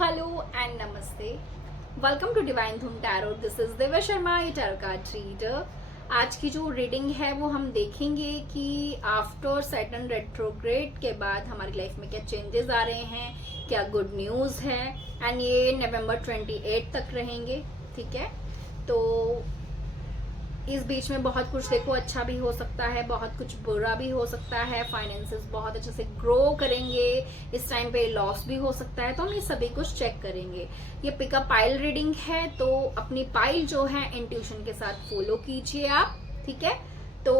Hello and नमस्ते। Welcome to divine धूम tarot. This is Divya Sharma, ये टैरो कार्ड रीडर। आज की जो रीडिंग है वो हम देखेंगे कि आफ्टर सैटर्न रेट्रोग्रेड के बाद हमारी लाइफ में क्या चेंजेस आ रहे हैं, क्या गुड न्यूज़ है। एंड ये नवंबर 28 तक रहेंगे, ठीक है। तो इस बीच में बहुत कुछ देखो अच्छा भी हो सकता है, बहुत कुछ बुरा भी हो सकता है। फाइनेंसेस बहुत अच्छे से ग्रो करेंगे, इस टाइम पे लॉस भी हो सकता है। तो हम ये सभी कुछ चेक करेंगे। ये पिकअप पाइल रीडिंग है, तो अपनी पाइल जो है इंट्यूशन के साथ फॉलो कीजिए आप, ठीक है। तो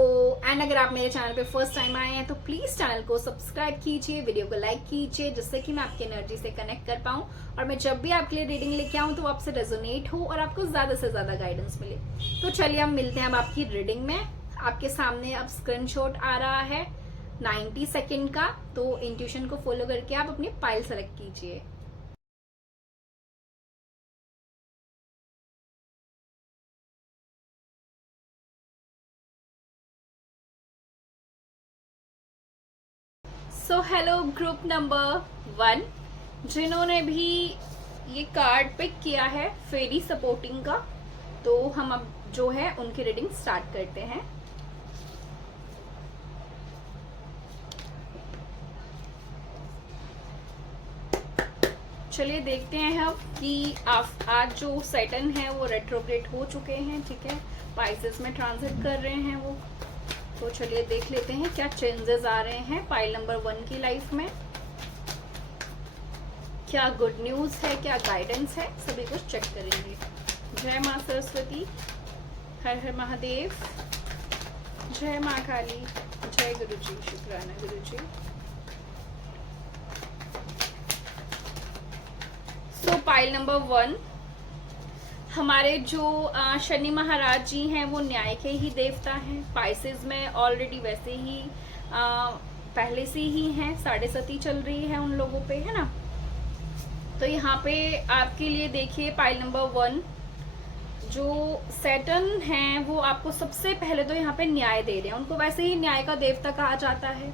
एंड अगर आप मेरे चैनल पे फर्स्ट टाइम आए हैं तो प्लीज चैनल को सब्सक्राइब कीजिए, वीडियो को लाइक कीजिए, जिससे कि मैं आपकी एनर्जी से कनेक्ट कर पाऊं और मैं जब भी आपके लिए रीडिंग लेके आऊं तो वो आपसे रेजोनेट हो और आपको ज्यादा से ज्यादा गाइडेंस मिले। तो चलिए हम मिलते हैं अब आपकी रीडिंग में। आपके सामने अब स्क्रीनशॉट आ रहा है 90 सेकेंड का, तो इंट्यूशन को फॉलो करके आप अपनी पाइल सेलेक्ट कीजिए। सो हेलो ग्रुप नंबर 1, जिन्होंने भी ये कार्ड पिक किया है फेरी सपोर्टिंग का, तो हम अब जो है उनकी रीडिंग स्टार्ट करते हैं। चलिए देखते हैं अब कि आज जो सैटर्न है वो रेट्रोग्रेड हो चुके हैं, ठीक है। पाइसेस में ट्रांजिट कर रहे हैं वो। तो चलिए देख लेते हैं क्या चेंजेस आ रहे हैं पाइल नंबर 1 की लाइफ में। क्या गुड न्यूज है, क्या गाइडेंस है, सभी कुछ चेक करेंगे। जय माँ सरस्वती, हर हर महादेव, जय माँ काली, जय गुरुजी, शुक्राना गुरुजी। सो पाइल नंबर 1, हमारे जो शनि महाराज जी हैं वो न्याय के ही देवता हैं। पाइसेस में ऑलरेडी वैसे ही पहले से ही हैं, 7.5 चल रही है उन लोगों पे, है ना। तो यहाँ पे आपके लिए देखिए पाइल नंबर 1, जो सैटर्न हैं वो आपको सबसे पहले तो यहाँ पे न्याय दे रहे हैं। उनको वैसे ही न्याय का देवता कहा जाता है।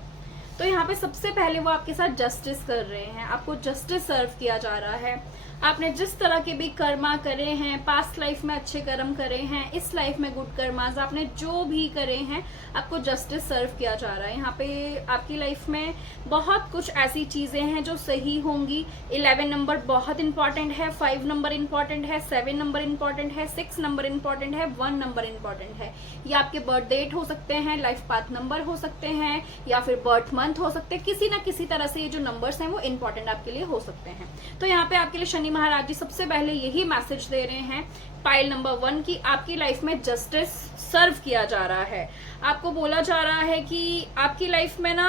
तो यहाँ पे सबसे पहले वो आपके साथ जस्टिस कर रहे हैं, आपको जस्टिस सर्व किया जा रहा है। आपने जिस तरह के भी कर्मा करे हैं, पास्ट लाइफ में अच्छे कर्म करे हैं, इस लाइफ में गुड कर्मास आपने जो भी करे हैं, आपको जस्टिस सर्व किया जा रहा है। यहाँ पे आपकी लाइफ में बहुत कुछ ऐसी चीजें हैं जो सही होंगी। 11 नंबर बहुत इंपॉर्टेंट है, 5 नंबर इंपॉर्टेंट है, 7 नंबर इंपॉर्टेंट है, 6 नंबर इंपॉर्टेंट है, 1 नंबर इंपॉर्टेंट है। ये आपके बर्थ डेट हो सकते हैं, लाइफ पाथ नंबर हो सकते हैं, या फिर बर्थ मंथ हो सकते हैं। किसी ना किसी तरह से ये जो नंबर्स हैं वो इंपॉर्टेंट आपके लिए हो सकते हैं। तो यहाँ पे आपके लिए शनि महाराज जी सबसे पहले यही मैसेज दे रहे हैं पाइल नंबर 1 की आपकी लाइफ में जस्टिस सर्व किया जा रहा है। आपको बोला जा रहा है कि आपकी लाइफ में ना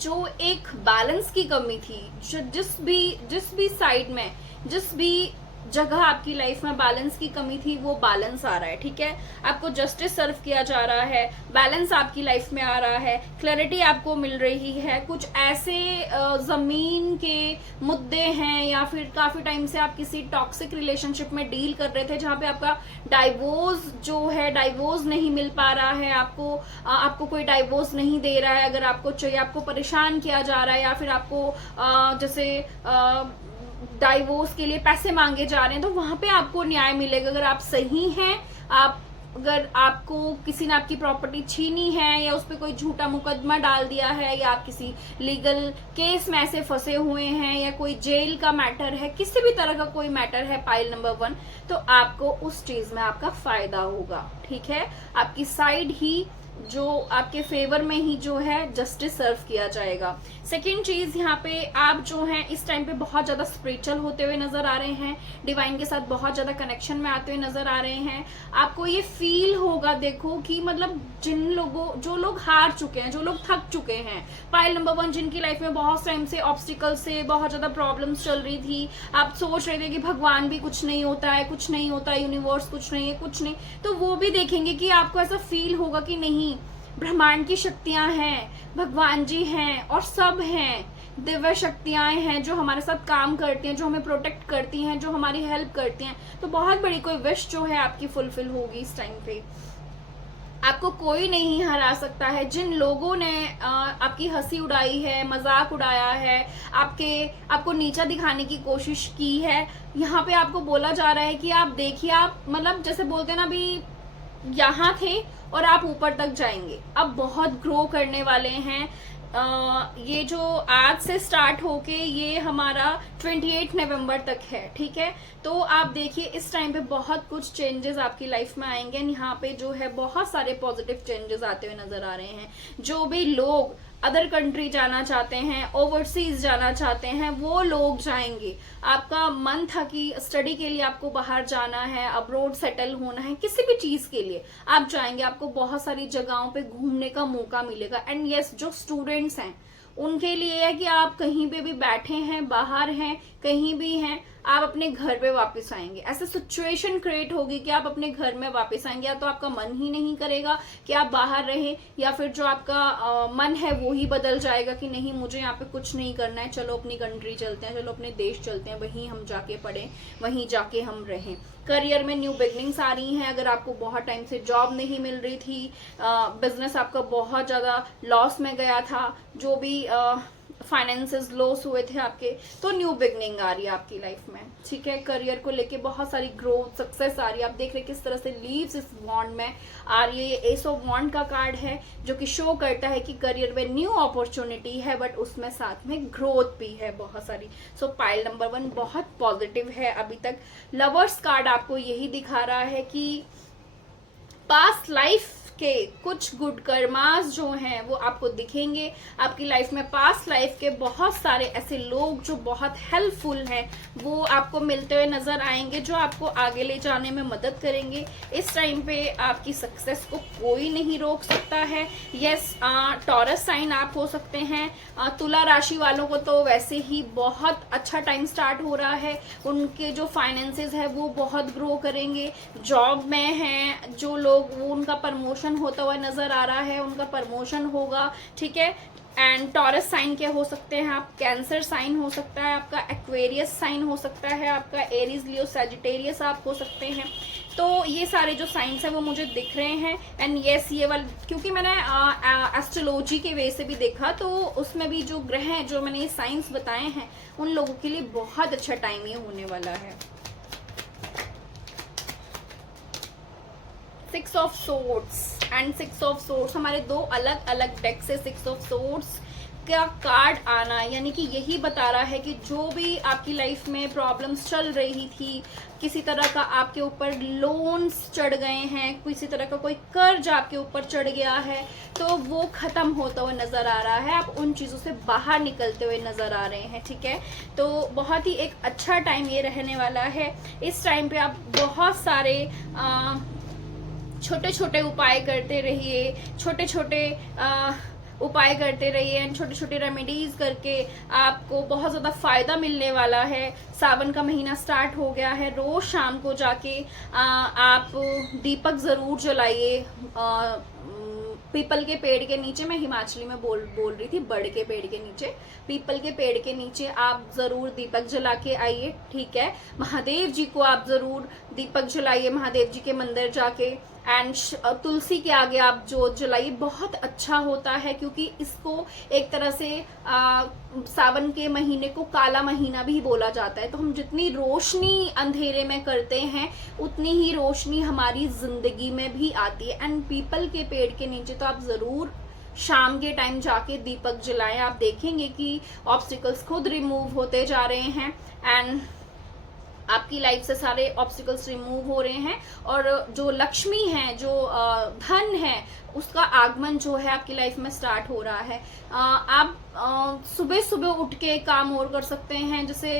जो एक बैलेंस की कमी थी, जिस भी साइड में, जिस भी जगह आपकी लाइफ में बैलेंस की कमी थी, वो बैलेंस आ रहा है, ठीक है। आपको जस्टिस सर्व किया जा रहा है, बैलेंस आपकी लाइफ में आ रहा है, क्लैरिटी आपको मिल रही है। कुछ ऐसे जमीन के मुद्दे हैं या फिर काफी टाइम से आप किसी टॉक्सिक रिलेशनशिप में डील कर रहे थे, जहां पे आपका डाइवोर्स जो है, डाइवोर्स नहीं मिल पा रहा है, आपको कोई डाइवोर्स नहीं दे रहा है। अगर आपको चाहिए, आपको परेशान किया जा रहा है, या फिर आपको जैसे डाइवोर्स के लिए पैसे मांगे जा रहे हैं, तो वहां पे आपको न्याय मिलेगा। अगर आप सही हैं, अगर आपको किसी ने आपकी प्रॉपर्टी छीनी है, या उस पर कोई झूठा मुकदमा डाल दिया है, या आप किसी लीगल केस में ऐसे फंसे हुए हैं, या कोई जेल का मैटर है, किसी भी तरह का कोई मैटर है पाइल नंबर 1, तो आपको उस चीज में आपका फायदा होगा, ठीक है। आपकी साइड ही जो आपके फेवर में ही जो है जस्टिस सर्व किया जाएगा। सेकेंड चीज, यहाँ पे आप जो हैं इस टाइम पे बहुत ज्यादा स्पिरिचुअल होते हुए नजर आ रहे हैं, डिवाइन के साथ बहुत ज्यादा कनेक्शन में आते हुए नजर आ रहे हैं। आपको ये फील होगा, देखो कि मतलब जो लोग हार चुके हैं, जो लोग थक चुके हैं, पाइल नंबर 1 जिनकी लाइफ में बहुत टाइम से ऑब्स्टिकल से बहुत ज्यादा प्रॉब्लम्स चल रही थी, आप सोच रहे थे कि भगवान भी कुछ नहीं होता है, कुछ नहीं होता है, यूनिवर्स कुछ नहीं है, कुछ नहीं, तो वो भी देखेंगे कि आपको ऐसा फील होगा कि नहीं, ब्रह्मांड की शक्तियां हैं, भगवान जी हैं, और सब हैं, दिव्य शक्तियां हैं जो हमारे साथ काम करती हैं, जो हमें प्रोटेक्ट करती हैं, जो हमारी हेल्प करती हैं। तो बहुत बड़ी कोई विश जो है आपकी फुलफिल होगी इस टाइम पे। आपको कोई नहीं हरा सकता है। जिन लोगों ने आपकी हंसी उड़ाई है, मजाक उड़ाया है, आपको नीचा दिखाने की कोशिश की है, यहाँ पे आपको बोला जा रहा है कि आप देखिए, आप मतलब जैसे बोलते हैं ना, अभी यहाँ थे और आप ऊपर तक जाएंगे, अब बहुत ग्रो करने वाले हैं। ये जो आज से स्टार्ट होके ये हमारा 28 नवंबर तक है, ठीक है। तो आप देखिए इस टाइम पे बहुत कुछ चेंजेस आपकी लाइफ में आएंगे। यहाँ पे जो है बहुत सारे पॉजिटिव चेंजेस आते हुए नजर आ रहे हैं। जो भी लोग अदर कंट्री जाना चाहते हैं, ओवरसीज जाना चाहते हैं, वो लोग जाएंगे। आपका मन था कि स्टडी के लिए आपको बाहर जाना है, अब्रोड सेटल होना है, किसी भी चीज के लिए आप जाएंगे, आपको बहुत सारी जगहों पे घूमने का मौका मिलेगा। एंड यस, जो स्टूडेंट्स हैं उनके लिए है कि आप कहीं पे भी बैठे हैं, बाहर हैं, कहीं भी हैं, आप अपने घर पे वापस आएंगे। ऐसे सिचुएशन क्रिएट होगी कि आप अपने घर में वापस आएंगे, या तो आपका मन ही नहीं करेगा कि आप बाहर रहें, या फिर जो आपका मन है वो ही बदल जाएगा कि नहीं, मुझे यहाँ पे कुछ नहीं करना है, चलो अपनी कंट्री चलते हैं, चलो अपने देश चलते हैं, वहीं हम जाके पढ़ें, वहीं जाके हम रहें। करियर में न्यू बिगनिंग्स आ रही हैं। अगर आपको बहुत टाइम से जॉब नहीं मिल रही थी, बिजनेस आपका बहुत ज़्यादा लॉस में गया था, जो भी फाइनेंसेस लॉस हुए थे आपके, तो न्यू बिगनिंग आ रही है आपकी लाइफ में, ठीक है। करियर को लेके बहुत सारी ग्रोथ, सक्सेस आ रही है। आप देख रहे हैं किस तरह से लीव्स इस वॉन्ड में आ रही है। ये एस ऑफ वॉन्ड का कार्ड है जो कि शो करता है कि करियर में न्यू अपॉर्चुनिटी है, बट उसमें साथ में ग्रोथ भी है बहुत सारी। सो पाइल नंबर 1 बहुत पॉजिटिव है अभी तक। लवर्स कार्ड आपको यही दिखा रहा है कि पास्ट लाइफ के कुछ गुड कर्मास जो हैं वो आपको दिखेंगे आपकी लाइफ में। पास्ट लाइफ के बहुत सारे ऐसे लोग जो बहुत हेल्पफुल हैं वो आपको मिलते हुए नजर आएंगे, जो आपको आगे ले जाने में मदद करेंगे। इस टाइम पे आपकी सक्सेस को कोई नहीं रोक सकता है। यस, टॉरस साइन आप हो सकते हैं। तुला राशि वालों को तो वैसे ही बहुत अच्छा टाइम स्टार्ट हो रहा है। उनके जो फाइनेंसेस है वो बहुत ग्रो करेंगे। जॉब में हैं जो लोग, वो उनका प्रमोशन होता हुआ नजर आ रहा है, उनका प्रमोशन होगा, ठीक है। एंड टॉरस साइन के हो सकते हैं आप, कैंसर साइन हो सकता है आपका, एक्वेरियस साइन हो सकता है आपका, एरीज, लियो, सैजिटेरियस आप हो सकते हैं। तो ये सारे जो साइंस हैं वो मुझे दिख रहे हैं। एंड यस, ये वाला क्योंकि मैंने एस्ट्रोलॉजी के वे से भी देखा, तो उसमें भी जो ग्रह हैं, जो मैंने ये साइंस बताए हैं, उन लोगों के लिए बहुत अच्छा टाइम ये होने वाला है। 6 of swords and 6 of swords, हमारे दो अलग अलग डेक से 6 ऑफ सोर्ड्स का कार्ड आना, यानी कि यही बता रहा है कि जो भी आपकी लाइफ में प्रॉब्लम्स चल रही थी, किसी तरह का आपके ऊपर लोन्स चढ़ गए हैं, किसी तरह का कोई कर्ज आपके ऊपर चढ़ गया है, तो वो खत्म होता हुआ नजर आ रहा है। आप उन चीज़ों से बाहर निकलते हुए नजर आ रहे हैं, ठीक है। तो बहुत ही एक अच्छा टाइम ये रहने वाला है। इस टाइम पे आप बहुत सारे छोटे छोटे उपाय करते रहिए, छोटे छोटे उपाय करते रहिए एंड छोटे छोटे रेमेडीज करके आपको बहुत ज़्यादा फ़ायदा मिलने वाला है। सावन का महीना स्टार्ट हो गया है। रोज़ शाम को जाके आप दीपक ज़रूर जलाइए पीपल के पेड़ के नीचे। मैं हिमाचली में बोल रही थी, बड़ के पेड़ के नीचे, पीपल के पेड़ के नीचे आप ज़रूर दीपक जला के आइए, ठीक है। महादेव जी को आप ज़रूर दीपक जलाइए, महादेव जी के मंदिर जाके। एंड तुलसी के आगे आप जोत जलाइए, बहुत अच्छा होता है, क्योंकि इसको एक तरह से सावन के महीने को काला महीना भी बोला जाता है। तो हम जितनी रोशनी अंधेरे में करते हैं उतनी ही रोशनी हमारी जिंदगी में भी आती है। एंड पीपल के पेड़ के नीचे तो आप ज़रूर शाम के टाइम जाके दीपक जलाएं। आप देखेंगे कि ऑब्स्टिकल्स खुद रिमूव होते जा रहे हैं एंड आपकी लाइफ से सारे ऑब्स्टिकल्स रिमूव हो रहे हैं, और जो लक्ष्मी है, जो धन है, उसका आगमन जो है आपकी लाइफ में स्टार्ट हो रहा है। आप सुबह सुबह उठ के काम और कर सकते हैं, जैसे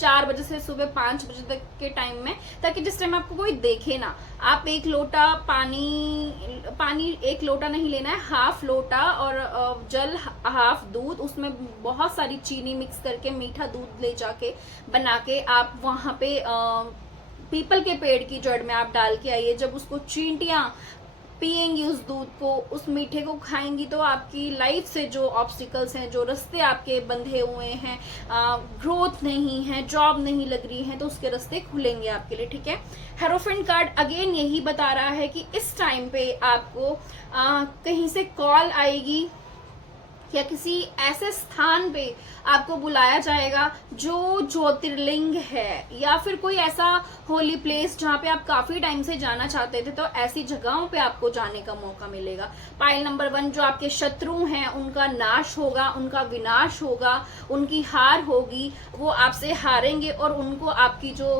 4 बजे से सुबह 5 बजे तक के टाइम में, ताकि जिस टाइम आपको कोई देखे ना। आप 1 लोटा पानी 1 लोटा नहीं लेना है, हाफ लोटा, और जल हाफ दूध, उसमें बहुत सारी चीनी मिक्स करके मीठा दूध ले जाके बना के आप वहाँ पे पीपल के पेड़ की जड़ में आप डाल के आइए। जब उसको चींटियाँ पिएंगी उस दूध को, उस मीठे को खाएंगी, तो आपकी लाइफ से जो ऑब्स्टिकल्स हैं, जो रास्ते आपके बंधे हुए हैं, ग्रोथ नहीं है, जॉब नहीं लग रही है, तो उसके रास्ते खुलेंगे आपके लिए। ठीक है, हेरोफेंट कार्ड अगेन यही बता रहा है कि इस टाइम पे आपको कहीं से कॉल आएगी या किसी ऐसे स्थान पे आपको बुलाया जाएगा जो ज्योतिर्लिंग है, या फिर कोई ऐसा होली प्लेस जहाँ पे आप काफी टाइम से जाना चाहते थे, तो ऐसी जगहों पे आपको जाने का मौका मिलेगा। पाइल नंबर 1, जो आपके शत्रु हैं उनका नाश होगा, उनका विनाश होगा, उनकी हार होगी, वो आपसे हारेंगे और उनको आपकी जो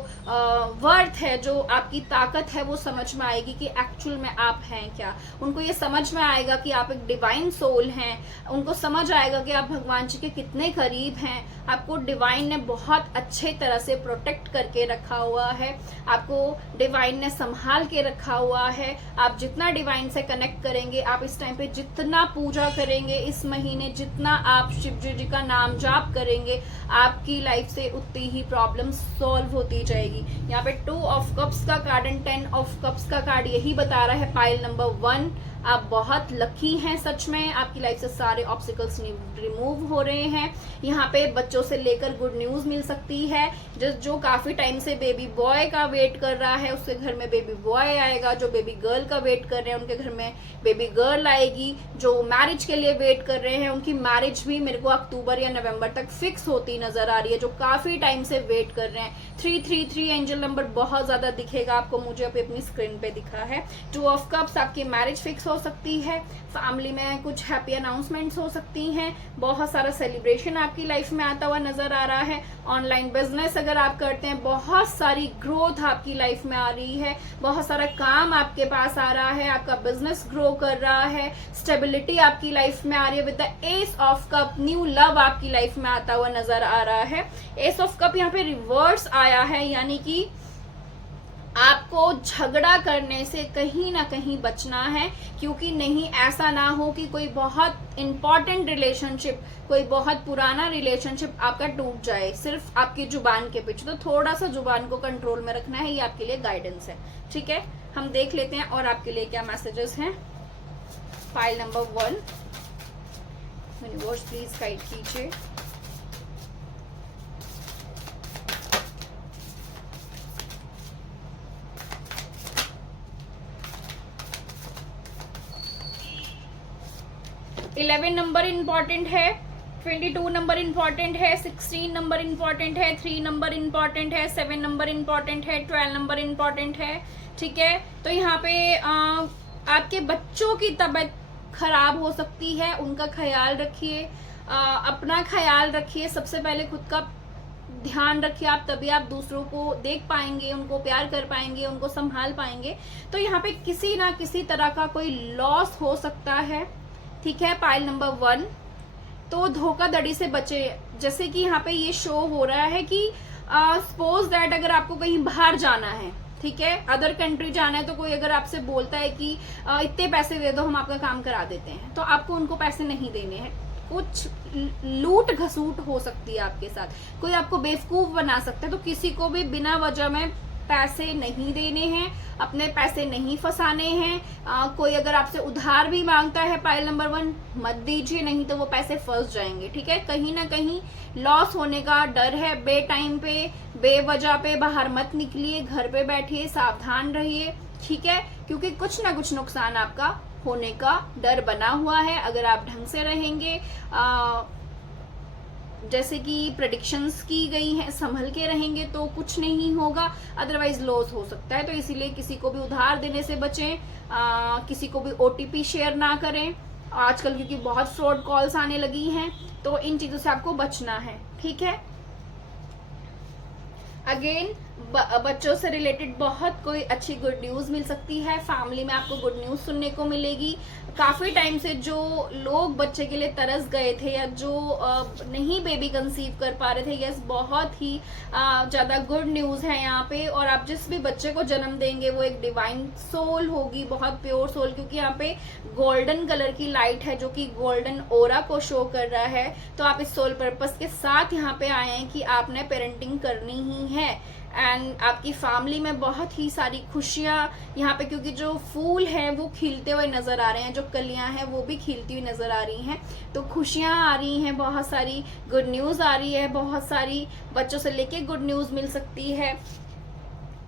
वर्थ है, जो आपकी ताकत है, वो समझ में आएगी कि एक्चुअल में आप हैं क्या। उनको ये समझ में आएगा कि आप एक डिवाइन सोल हैं, उनको समझ आएगा कि आप भगवान जी के कितने करीब हैं। आपको डिवाइन ने बहुत अच्छे तरह से प्रोटेक्ट करके रखा हुआ है, आपको डिवाइन ने संभाल के रखा हुआ है। आप जितना डिवाइन से कनेक्ट करेंगे, आप इस टाइम पे जितना पूजा करेंगे, इस महीने जितना आप शिव जी का नाम जाप करेंगे, आपकी लाइफ से उतनी ही प्रॉब्लम सॉल्व होती जाएगी। यहाँ पे 2 ऑफ कप्स का कार्ड एंड 10 ऑफ कप्स का कार्ड यही बता रहा है पाइल नंबर 1, आप बहुत लकी हैं। सच में आपकी लाइफ से सारे ऑब्स्टिकल्स रिमूव हो रहे हैं। यहाँ पे बच्चों से लेकर गुड न्यूज मिल सकती है। जो काफी टाइम से बेबी बॉय का वेट कर रहा है, उसके घर में बेबी बॉय आएगा। जो बेबी गर्ल का वेट कर रहे हैं, उनके घर में बेबी गर्ल आएगी। जो मैरिज के लिए वेट कर रहे हैं, उनकी मैरिज भी मेरे को अक्टूबर या नवंबर तक फिक्स होती नजर आ रही है। जो काफी टाइम से वेट कर रहे हैं, 333 एंजल नंबर बहुत ज्यादा दिखेगा आपको, मुझे अभी अपनी स्क्रीन पे दिखा है। 2 ऑफ कप्स, आपकी मैरिज फिक्स हो सकती है। फैमिली में कुछ हैप्पी अनाउंसमेंट्स हो सकती हैं। बहुत सारा सेलिब्रेशन आपकी लाइफ में आता हुआ नजर आ रहा है। ऑनलाइन बिजनेस अगर आप करते हैं, बहुत सारी ग्रोथ आपकी लाइफ में आ रही है। बहुत सारा काम आपके पास आ रहा है, आपका बिजनेस ग्रो कर रहा है। स्टेबिलिटी आपकी लाइफ में आ रही है। With the S of cup, new love आपकी लाइफ में आता हुआ नजर आ रहा है। एस ऑफ कप यहाँ पे रिवर्स आया है, यानी कि आपको झगड़ा करने से कहीं ना कहीं बचना है, क्योंकि नहीं ऐसा ना हो कि कोई बहुत इंपॉर्टेंट रिलेशनशिप, कोई बहुत पुराना रिलेशनशिप आपका टूट जाए सिर्फ आपकी जुबान के पीछे। तो थोड़ा सा जुबान को कंट्रोल में रखना है, ये आपके लिए गाइडेंस है। ठीक है, हम देख लेते हैं और आपके लिए क्या मैसेजेस हैं। File number 1, universe please guide कीजिए। इलेवन नंबर इंपॉर्टेंट है, 22 नंबर इंपॉर्टेंट है, 16 नंबर इंपॉर्टेंट है, 3 नंबर इंपॉर्टेंट है, 7 नंबर इंपॉर्टेंट है, 12 नंबर इंपॉर्टेंट है। ठीक है, तो यहाँ पे आपके बच्चों की तबीयत खराब हो सकती है, उनका ख्याल रखिए, अपना ख्याल रखिए। सबसे पहले खुद का ध्यान रखिए आप, तभी आप दूसरों को देख पाएंगे, उनको प्यार कर पाएंगे, उनको संभाल पाएंगे। तो यहाँ पे किसी ना किसी तरह का कोई लॉस हो सकता है। ठीक है, पाइल नंबर 1, तो धोखाधड़ी से बचे। जैसे कि यहाँ पे ये शो हो रहा है कि सपोज दैट अगर आपको कहीं बाहर जाना है, ठीक है, अदर कंट्री जाना है, तो कोई अगर आपसे बोलता है कि इतने पैसे दे दो, हम आपका काम करा देते हैं, तो आपको उनको पैसे नहीं देने हैं। कुछ लूट घसूट हो सकती है आपके साथ, कोई आपको बेवकूफ बना सकता है। तो किसी को भी बिना वजह में पैसे नहीं देने हैं, अपने पैसे नहीं फंसाने हैं। कोई अगर आपसे उधार भी मांगता है, पाइल नंबर 1, मत दीजिए, नहीं तो वो पैसे फंस जाएंगे। ठीक है, कहीं ना कहीं लॉस होने का डर है। बे टाइम पे, बेवजह पे बाहर मत निकलिए, घर पे बैठिए, सावधान रहिए। ठीक है, क्योंकि कुछ ना कुछ नुकसान आपका होने का डर बना हुआ है। अगर आप ढंग से रहेंगे, जैसे कि प्रेडिक्शंस की गई हैं, संभल के रहेंगे तो कुछ नहीं होगा, अदरवाइज लॉस हो सकता है। तो इसीलिए किसी को भी उधार देने से बचें, किसी को भी OTP शेयर ना करें आजकल, क्योंकि बहुत फ्रॉड कॉल्स आने लगी हैं। तो इन चीजों से आपको बचना है। ठीक है, अगेन बच्चों से रिलेटेड बहुत कोई अच्छी गुड न्यूज मिल सकती है। फैमिली में आपको गुड न्यूज सुनने को मिलेगी। काफी टाइम से जो लोग बच्चे के लिए तरस गए थे या जो नहीं बेबी कंसीव कर पा रहे थे, यस, बहुत ही ज्यादा गुड न्यूज है यहाँ पे। और आप जिस भी बच्चे को जन्म देंगे वो एक डिवाइन सोल होगी, बहुत प्योर सोल, क्योंकि यहाँ पे गोल्डन कलर की लाइट है जो कि गोल्डन ओरा को शो कर रहा है। तो आप इस सोल पर्पस के साथ यहाँ पे आए हैं कि आपने पेरेंटिंग करनी ही है। एंड आपकी फैमिली में बहुत ही सारी खुशियाँ यहाँ पे, क्योंकि जो फूल हैं वो खिलते हुए नज़र आ रहे हैं, जो कलियाँ हैं वो भी खिलती हुई नज़र आ रही हैं। तो खुशियाँ आ रही हैं, बहुत सारी गुड न्यूज़ आ रही है, बहुत सारी बच्चों से लेके गुड न्यूज़ मिल सकती है।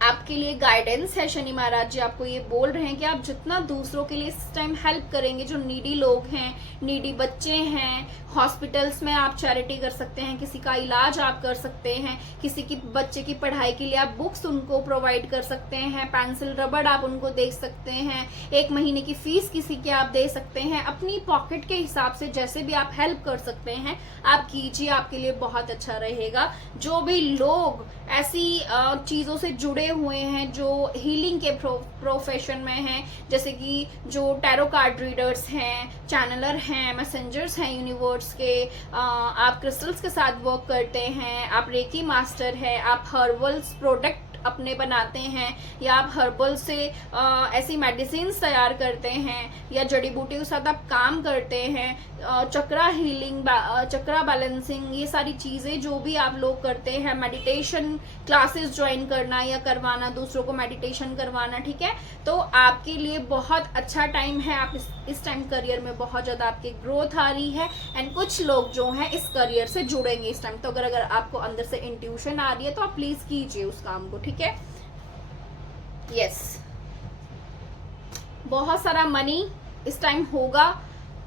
आपके लिए गाइडेंस है, शनि महाराज जी आपको ये बोल रहे हैं कि आप जितना दूसरों के लिए इस टाइम हेल्प करेंगे, जो नीडी लोग हैं, नीडी बच्चे हैं, हॉस्पिटल्स में आप चैरिटी कर सकते हैं, किसी का इलाज आप कर सकते हैं, किसी की बच्चे की पढ़ाई के लिए आप बुक्स उनको प्रोवाइड कर सकते हैं, पेंसिल रबड़ आप उनको दे सकते हैं, 1 महीने की फीस किसी की आप दे सकते हैं। अपनी पॉकेट के हिसाब से जैसे भी आप हेल्प कर सकते हैं आप कीजिए, आपके लिए बहुत अच्छा रहेगा। जो भी लोग ऐसी चीज़ों से जुड़े हुए हैं, जो हीलिंग के प्रोफेशन में हैं, जैसे कि जो टैरो कार्ड रीडर्स हैं, चैनलर हैं, मैसेंजर्स हैं यूनिवर्स के, आप क्रिस्टल्स के साथ वर्क करते हैं, आप रेकी मास्टर हैं, आप हर्बल्स प्रोडक्ट अपने बनाते हैं, या आप हर्बल से ऐसी मेडिसिन तैयार करते हैं, या जड़ी बूटी के साथ आप काम करते हैं, चक्रा हीलिंग, चक्रा बैलेंसिंग, ये सारी चीज़ें जो भी आप लोग करते हैं, मेडिटेशन क्लासेस ज्वाइन करना या करवाना, दूसरों को मेडिटेशन करवाना, ठीक है। तो आपके लिए बहुत अच्छा टाइम है। आप इस टाइम करियर में बहुत ज़्यादा आपकी ग्रोथ आ रही है, एंड कुछ लोग जो हैं इस करियर से जुड़ेंगे इस टाइम। तो अगर आपको अंदर से इंट्यूशन आ रही है तो आप प्लीज़ कीजिए उस काम को, ठीक है। यस, बहुत सारा मनी इस टाइम होगा,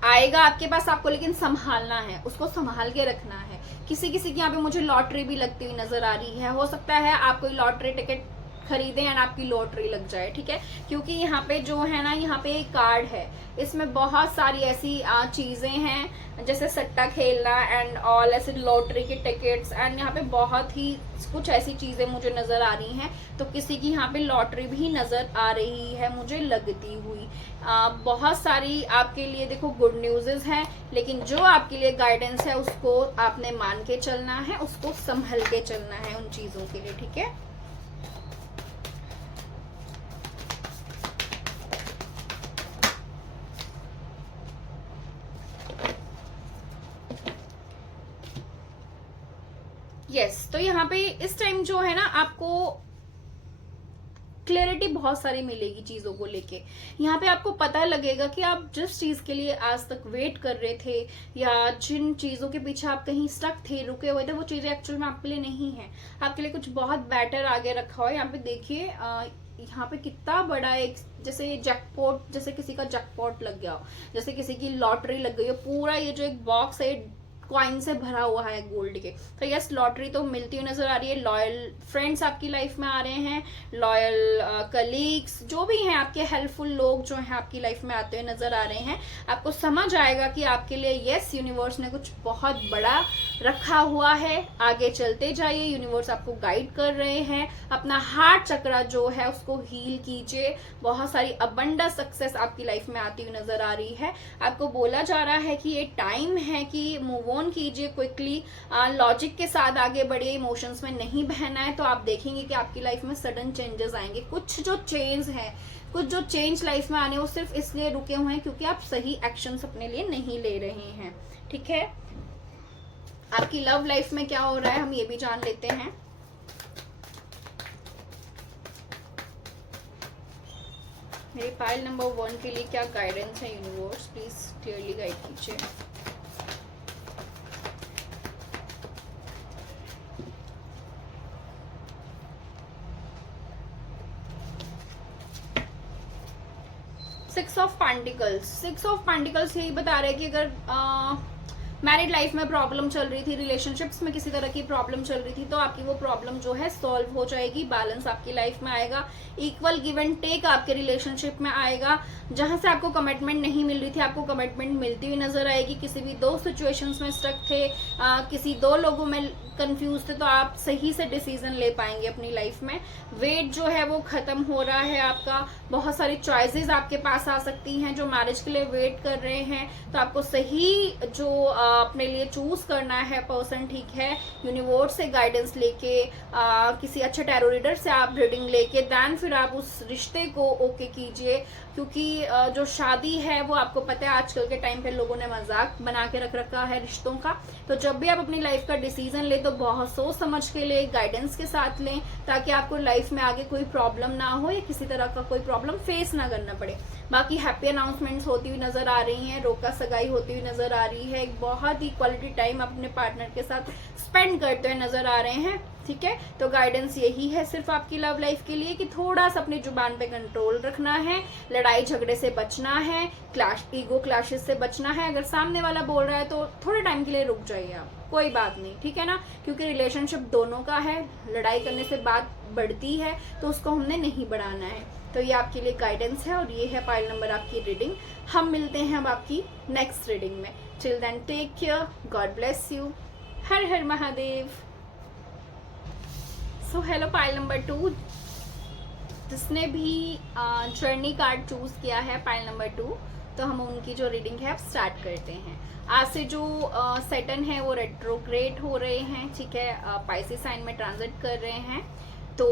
आएगा आपके पास, आपको लेकिन संभालना है, उसको संभाल के रखना है। किसी किसी की यहाँ पे मुझे लॉटरी भी लगती हुई नजर आ रही है। हो सकता है आप कोई लॉटरी टिकट खरीदें एंड आपकी लॉटरी लग जाए, ठीक है। क्योंकि यहाँ पे जो है ना, यहाँ पे एक कार्ड है, इसमें बहुत सारी ऐसी चीज़ें हैं, जैसे सट्टा खेलना एंड ऑल, ऐसे लॉटरी के टिकट्स, एंड यहाँ पे बहुत ही कुछ ऐसी चीज़ें मुझे नज़र आ रही हैं। तो किसी की यहाँ पे लॉटरी भी नज़र आ रही है मुझे लगती हुई। बहुत सारी आपके लिए देखो गुड न्यूज़ हैं, लेकिन जो आपके लिए गाइडेंस है उसको आपने मान के चलना है, उसको संभल के चलना है उन चीज़ों के लिए, ठीक है। यस, तो यहाँ पे इस टाइम जो है ना, आपको क्लैरिटी बहुत सारी मिलेगी चीज़ों को लेके। यहाँ पे आपको पता लगेगा कि आप जिस चीज़ के लिए आज तक वेट कर रहे थे, या जिन चीज़ों के पीछे आप कहीं स्टक थे, रुके हुए थे, वो चीज़ें एक्चुअल में आपके लिए नहीं है। आपके लिए कुछ बहुत बेटर आगे रखा हुआ है। यहाँ पे देखिए, यहाँ पे कितना बड़ा एक जैसे जैकपॉट, जैसे किसी का जैकपॉट लग गया हो, जैसे किसी की लॉटरी लग गई हो। पूरा ये जो एक बॉक्स है कॉइन से भरा हुआ है गोल्ड के। तो यस, लॉटरी तो मिलती हुई नजर आ रही है। लॉयल फ्रेंड्स आपकी लाइफ में आ रहे हैं, लॉयल कलीग्स जो भी हैं, आपके हेल्पफुल लोग जो हैं आपकी लाइफ में आते हुए नजर आ रहे हैं। आपको समझ आएगा कि आपके लिए यस, यूनिवर्स ने कुछ बहुत बड़ा रखा हुआ है। आगे चलते जाइए, यूनिवर्स आपको गाइड कर रहे हैं। अपना हार्ट चक्रा जो है उसको हील कीजिए। बहुत सारी अबंडेंस सक्सेस आपकी लाइफ में आती हुई नजर आ रही है। आपको बोला जा रहा है कि ये टाइम है कि मूव ऑन कीजिए क्विकली, लॉजिक के साथ आगे बढ़िए, इमोशंस में नहीं बहना है। तो आप देखेंगे कि आपकी लाइफ में सडन चेंजेस आएंगे। कुछ जो चेंज है, कुछ जो चेंज लाइफ में आने, वो सिर्फ इसलिए रुके हुए हैं क्योंकि आप सही एक्शंस अपने लिए नहीं ले रहे हैं, ठीक है। आपकी लव लाइफ में क्या हो रहा है हम ये भी जान लेते हैं। मेरे पाइल नंबर 1 के लिए क्या गाइडेंस है यूनिवर्स, प्लीज क्लियरली गाइड कीजिए। सिक्स ऑफ पेंटिकल्स यही बता रहे हैं कि अगर मैरिड लाइफ में प्रॉब्लम चल रही थी, रिलेशनशिप्स में किसी तरह की प्रॉब्लम चल रही थी, तो आपकी वो प्रॉब्लम जो है सॉल्व हो जाएगी। बैलेंस आपकी लाइफ में आएगा, इक्वल गिव एंड टेक आपके रिलेशनशिप में आएगा। जहां से आपको कमिटमेंट नहीं मिल रही थी, आपको कमिटमेंट मिलती हुई नजर आएगी। किसी भी 2 सिचुएशंस में स्टक थे, किसी 2 लोगों में कंफ्यूज थे, तो आप सही से डिसीजन ले पाएंगे अपनी लाइफ में। वेट जो है वो खत्म हो रहा है आपका। बहुत सारी चॉइसेस आपके पास आ सकती हैं जो मैरिज के लिए वेट कर रहे हैं। तो आपको सही जो अपने लिए चूज करना है पर्सन, ठीक है, यूनिवर्स से गाइडेंस लेके, किसी अच्छे टैरो रीडर से आप रीडिंग लेके देन फिर आप उस रिश्ते को ओके कीजिए। क्योंकि जो शादी है वो आपको पता है आजकल के टाइम पे लोगों ने मजाक बना के रख रखा है रिश्तों का। तो जब भी आप अपनी लाइफ का डिसीजन ले तो बहुत सोच समझ के ले, गाइडेंस के साथ लें, ताकि आपको लाइफ में आगे कोई प्रॉब्लम ना हो या किसी तरह का कोई प्रॉब्लम फेस ना करना पड़े। बाकी हैप्पी अनाउंसमेंट्स होती हुई नजर आ रही हैं, रोका सगाई होती हुई नजर आ रही है, एक बहुत ही क्वालिटी टाइम अपने पार्टनर के साथ स्पेंड करते हुए नजर आ रहे हैं, ठीक है। तो गाइडेंस यही है सिर्फ आपकी लव लाइफ के लिए कि थोड़ा सा अपनी जुबान पे कंट्रोल रखना है, लड़ाई झगड़े से बचना है, ईगो क्लैशेस से बचना है। अगर सामने वाला बोल रहा है तो थोड़े टाइम के लिए रुक जाइए आप, कोई बात नहीं, ठीक है ना, क्योंकि रिलेशनशिप दोनों का है, लड़ाई करने से बात बढ़ती है तो उसको हमने नहीं बढ़ाना है। तो ये आपके लिए गाइडेंस है और ये है पाइल नंबर आपकी रीडिंग। हम मिलते हैं अब आपकी नेक्स्ट रीडिंग में। Till then take care, God bless you, हर हर Mahadev. So hello pile number 2, जिसने भी जर्नी कार्ड चूज किया है पाइल नंबर 2, तो हम उनकी जो रीडिंग है अब स्टार्ट करते हैं। आज से जो सैटर्न है वो रेट्रोग्रेड हो रहे हैं, ठीक है, पाइसेस साइन में ट्रांजिट कर रहे हैं। तो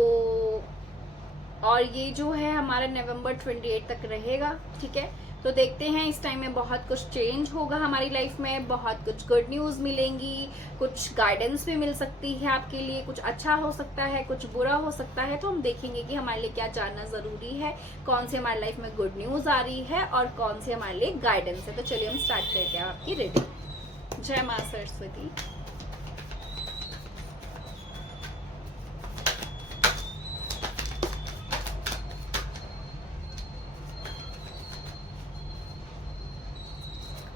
और ये जो है हमारा नवंबर 28 तक रहेगा, ठीक है। तो देखते हैं इस टाइम में बहुत कुछ चेंज होगा हमारी लाइफ में, बहुत कुछ गुड न्यूज़ मिलेंगी, कुछ गाइडेंस भी मिल सकती है आपके लिए, कुछ अच्छा हो सकता है, कुछ बुरा हो सकता है। तो हम देखेंगे कि हमारे लिए क्या जानना ज़रूरी है, कौन सी हमारी लाइफ में गुड न्यूज़ आ रही है और कौन सी हमारे लिए गाइडेंस है। तो चलिए हम स्टार्ट करते हैं आपकी रीडिंग। जय माँ सरस्वती।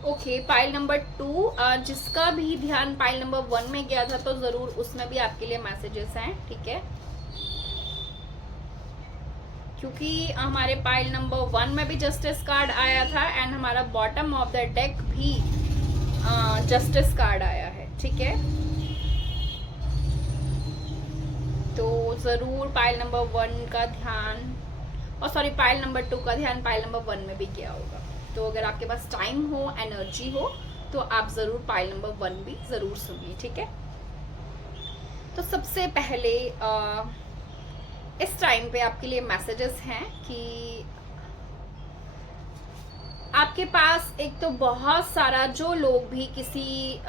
ओके, पाइल नंबर 2, जिसका भी ध्यान पाइल नंबर 1 में गया था तो जरूर उसमें भी आपके लिए मैसेजेस हैं, ठीक है, क्योंकि हमारे पाइल नंबर 1 में भी जस्टिस कार्ड आया था एंड हमारा बॉटम ऑफ द डेक भी जस्टिस कार्ड आया है, ठीक है। तो जरूर पाइल नंबर 1 का ध्यान और पाइल नंबर 2 का ध्यान पाइल नंबर 1 में भी गया होगा। तो अगर आपके पास टाइम हो, एनर्जी हो, तो आप जरूर पाइल नंबर 1 भी जरूर सुनिए, ठीक है। तो सबसे पहले इस टाइम पे आपके लिए मैसेजेस हैं कि आपके पास एक तो बहुत सारा जो लोग भी किसी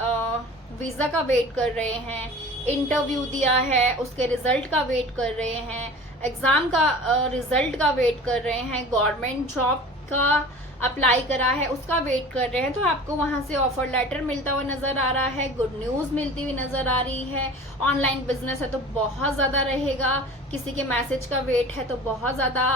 वीज़ा का वेट कर रहे हैं, इंटरव्यू दिया है उसके रिजल्ट का वेट कर रहे हैं, एग्ज़ाम का रिजल्ट का वेट कर रहे हैं, गवर्नमेंट जॉब का अप्लाई करा है उसका वेट कर रहे हैं, तो आपको वहां से ऑफर लेटर मिलता हुआ नजर आ रहा है, गुड न्यूज़ मिलती हुई नजर आ रही है। ऑनलाइन बिजनेस है तो बहुत ज़्यादा रहेगा, किसी के मैसेज का वेट है तो बहुत ज़्यादा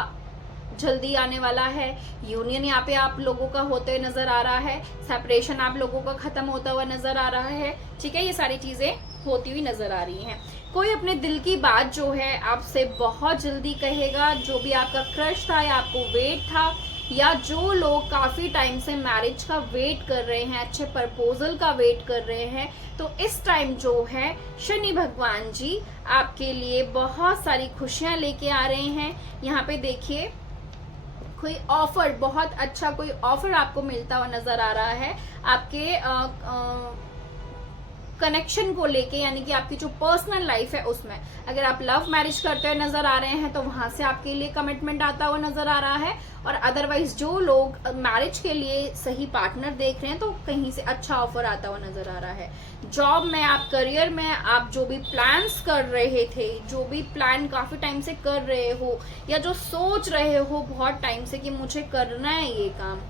जल्दी आने वाला है। यूनियन यहाँ पे आप लोगों का होते हुए नजर आ रहा है, सेपरेशन आप लोगों का खत्म होता हुआ नजर आ रहा है, ठीक है। ये सारी चीजें होती हुई नजर आ रही हैं। कोई अपने दिल की बात जो है आपसे बहुत जल्दी कहेगा, जो भी आपका क्रश था या आपको वेट था, या जो लोग काफ़ी टाइम से मैरिज का वेट कर रहे हैं, अच्छे प्रपोजल का वेट कर रहे हैं, तो इस टाइम जो है शनि भगवान जी आपके लिए बहुत सारी खुशियां लेके आ रहे हैं। यहाँ पे देखिए कोई ऑफर, बहुत अच्छा कोई ऑफर आपको मिलता हुआ नजर आ रहा है आपके कनेक्शन को लेके, यानी कि आपकी जो पर्सनल लाइफ है उसमें। अगर आप लव मैरिज करते हुए नजर आ रहे हैं तो वहां से आपके लिए कमिटमेंट आता हुआ नजर आ रहा है, और अदरवाइज जो लोग मैरिज के लिए सही पार्टनर देख रहे हैं तो कहीं से अच्छा ऑफर आता हुआ नजर आ रहा है। जॉब में, आप करियर में, आप जो भी प्लान्स कर रहे थे, जो भी प्लान काफी टाइम से कर रहे हो या जो सोच रहे हो बहुत टाइम से कि मुझे करना है ये काम,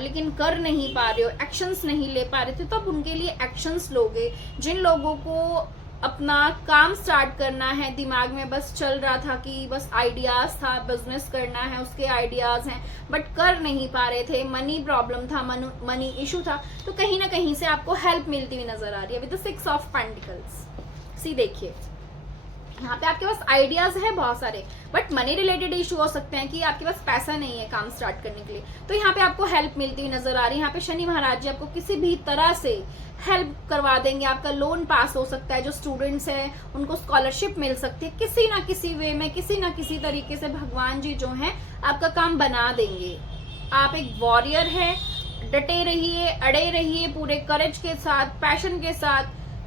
लेकिन कर नहीं पा रहे हो, एक्शंस नहीं ले पा रहे थे, तो अब उनके लिए एक्शंस लोगे। जिन लोगों को अपना काम स्टार्ट करना है, दिमाग में बस चल रहा था कि बस आइडियाज था, बिजनेस करना है उसके आइडियाज हैं, बट कर नहीं पा रहे थे, मनी प्रॉब्लम था, मनी इशू था, तो कहीं ना कहीं से आपको हेल्प मिलती हुई नजर आ रही है विद द 6 ऑफ पेंटिकल्स। सी देखिए यहाँ पे आपके पास आइडियाज है बहुत सारे, बट मनी रिलेटेड इशू हो सकते हैं कि आपके पास पैसा नहीं है काम स्टार्ट करने के लिए, तो यहाँ पे आपको हेल्प मिलती हुई नजर आ रही है। यहाँ पे शनि महाराज जी आपको किसी भी तरह से हेल्प करवा देंगे, आपका लोन पास हो सकता है, जो स्टूडेंट्स हैं उनको स्कॉलरशिप मिल सकती है, किसी ना किसी वे में, किसी ना किसी तरीके से भगवान जी जो हैं आपका काम बना देंगे। आप एक वॉरियर है, डटे रहिए, अड़े रहिए, पूरे करेज के साथ, पैशन के साथ,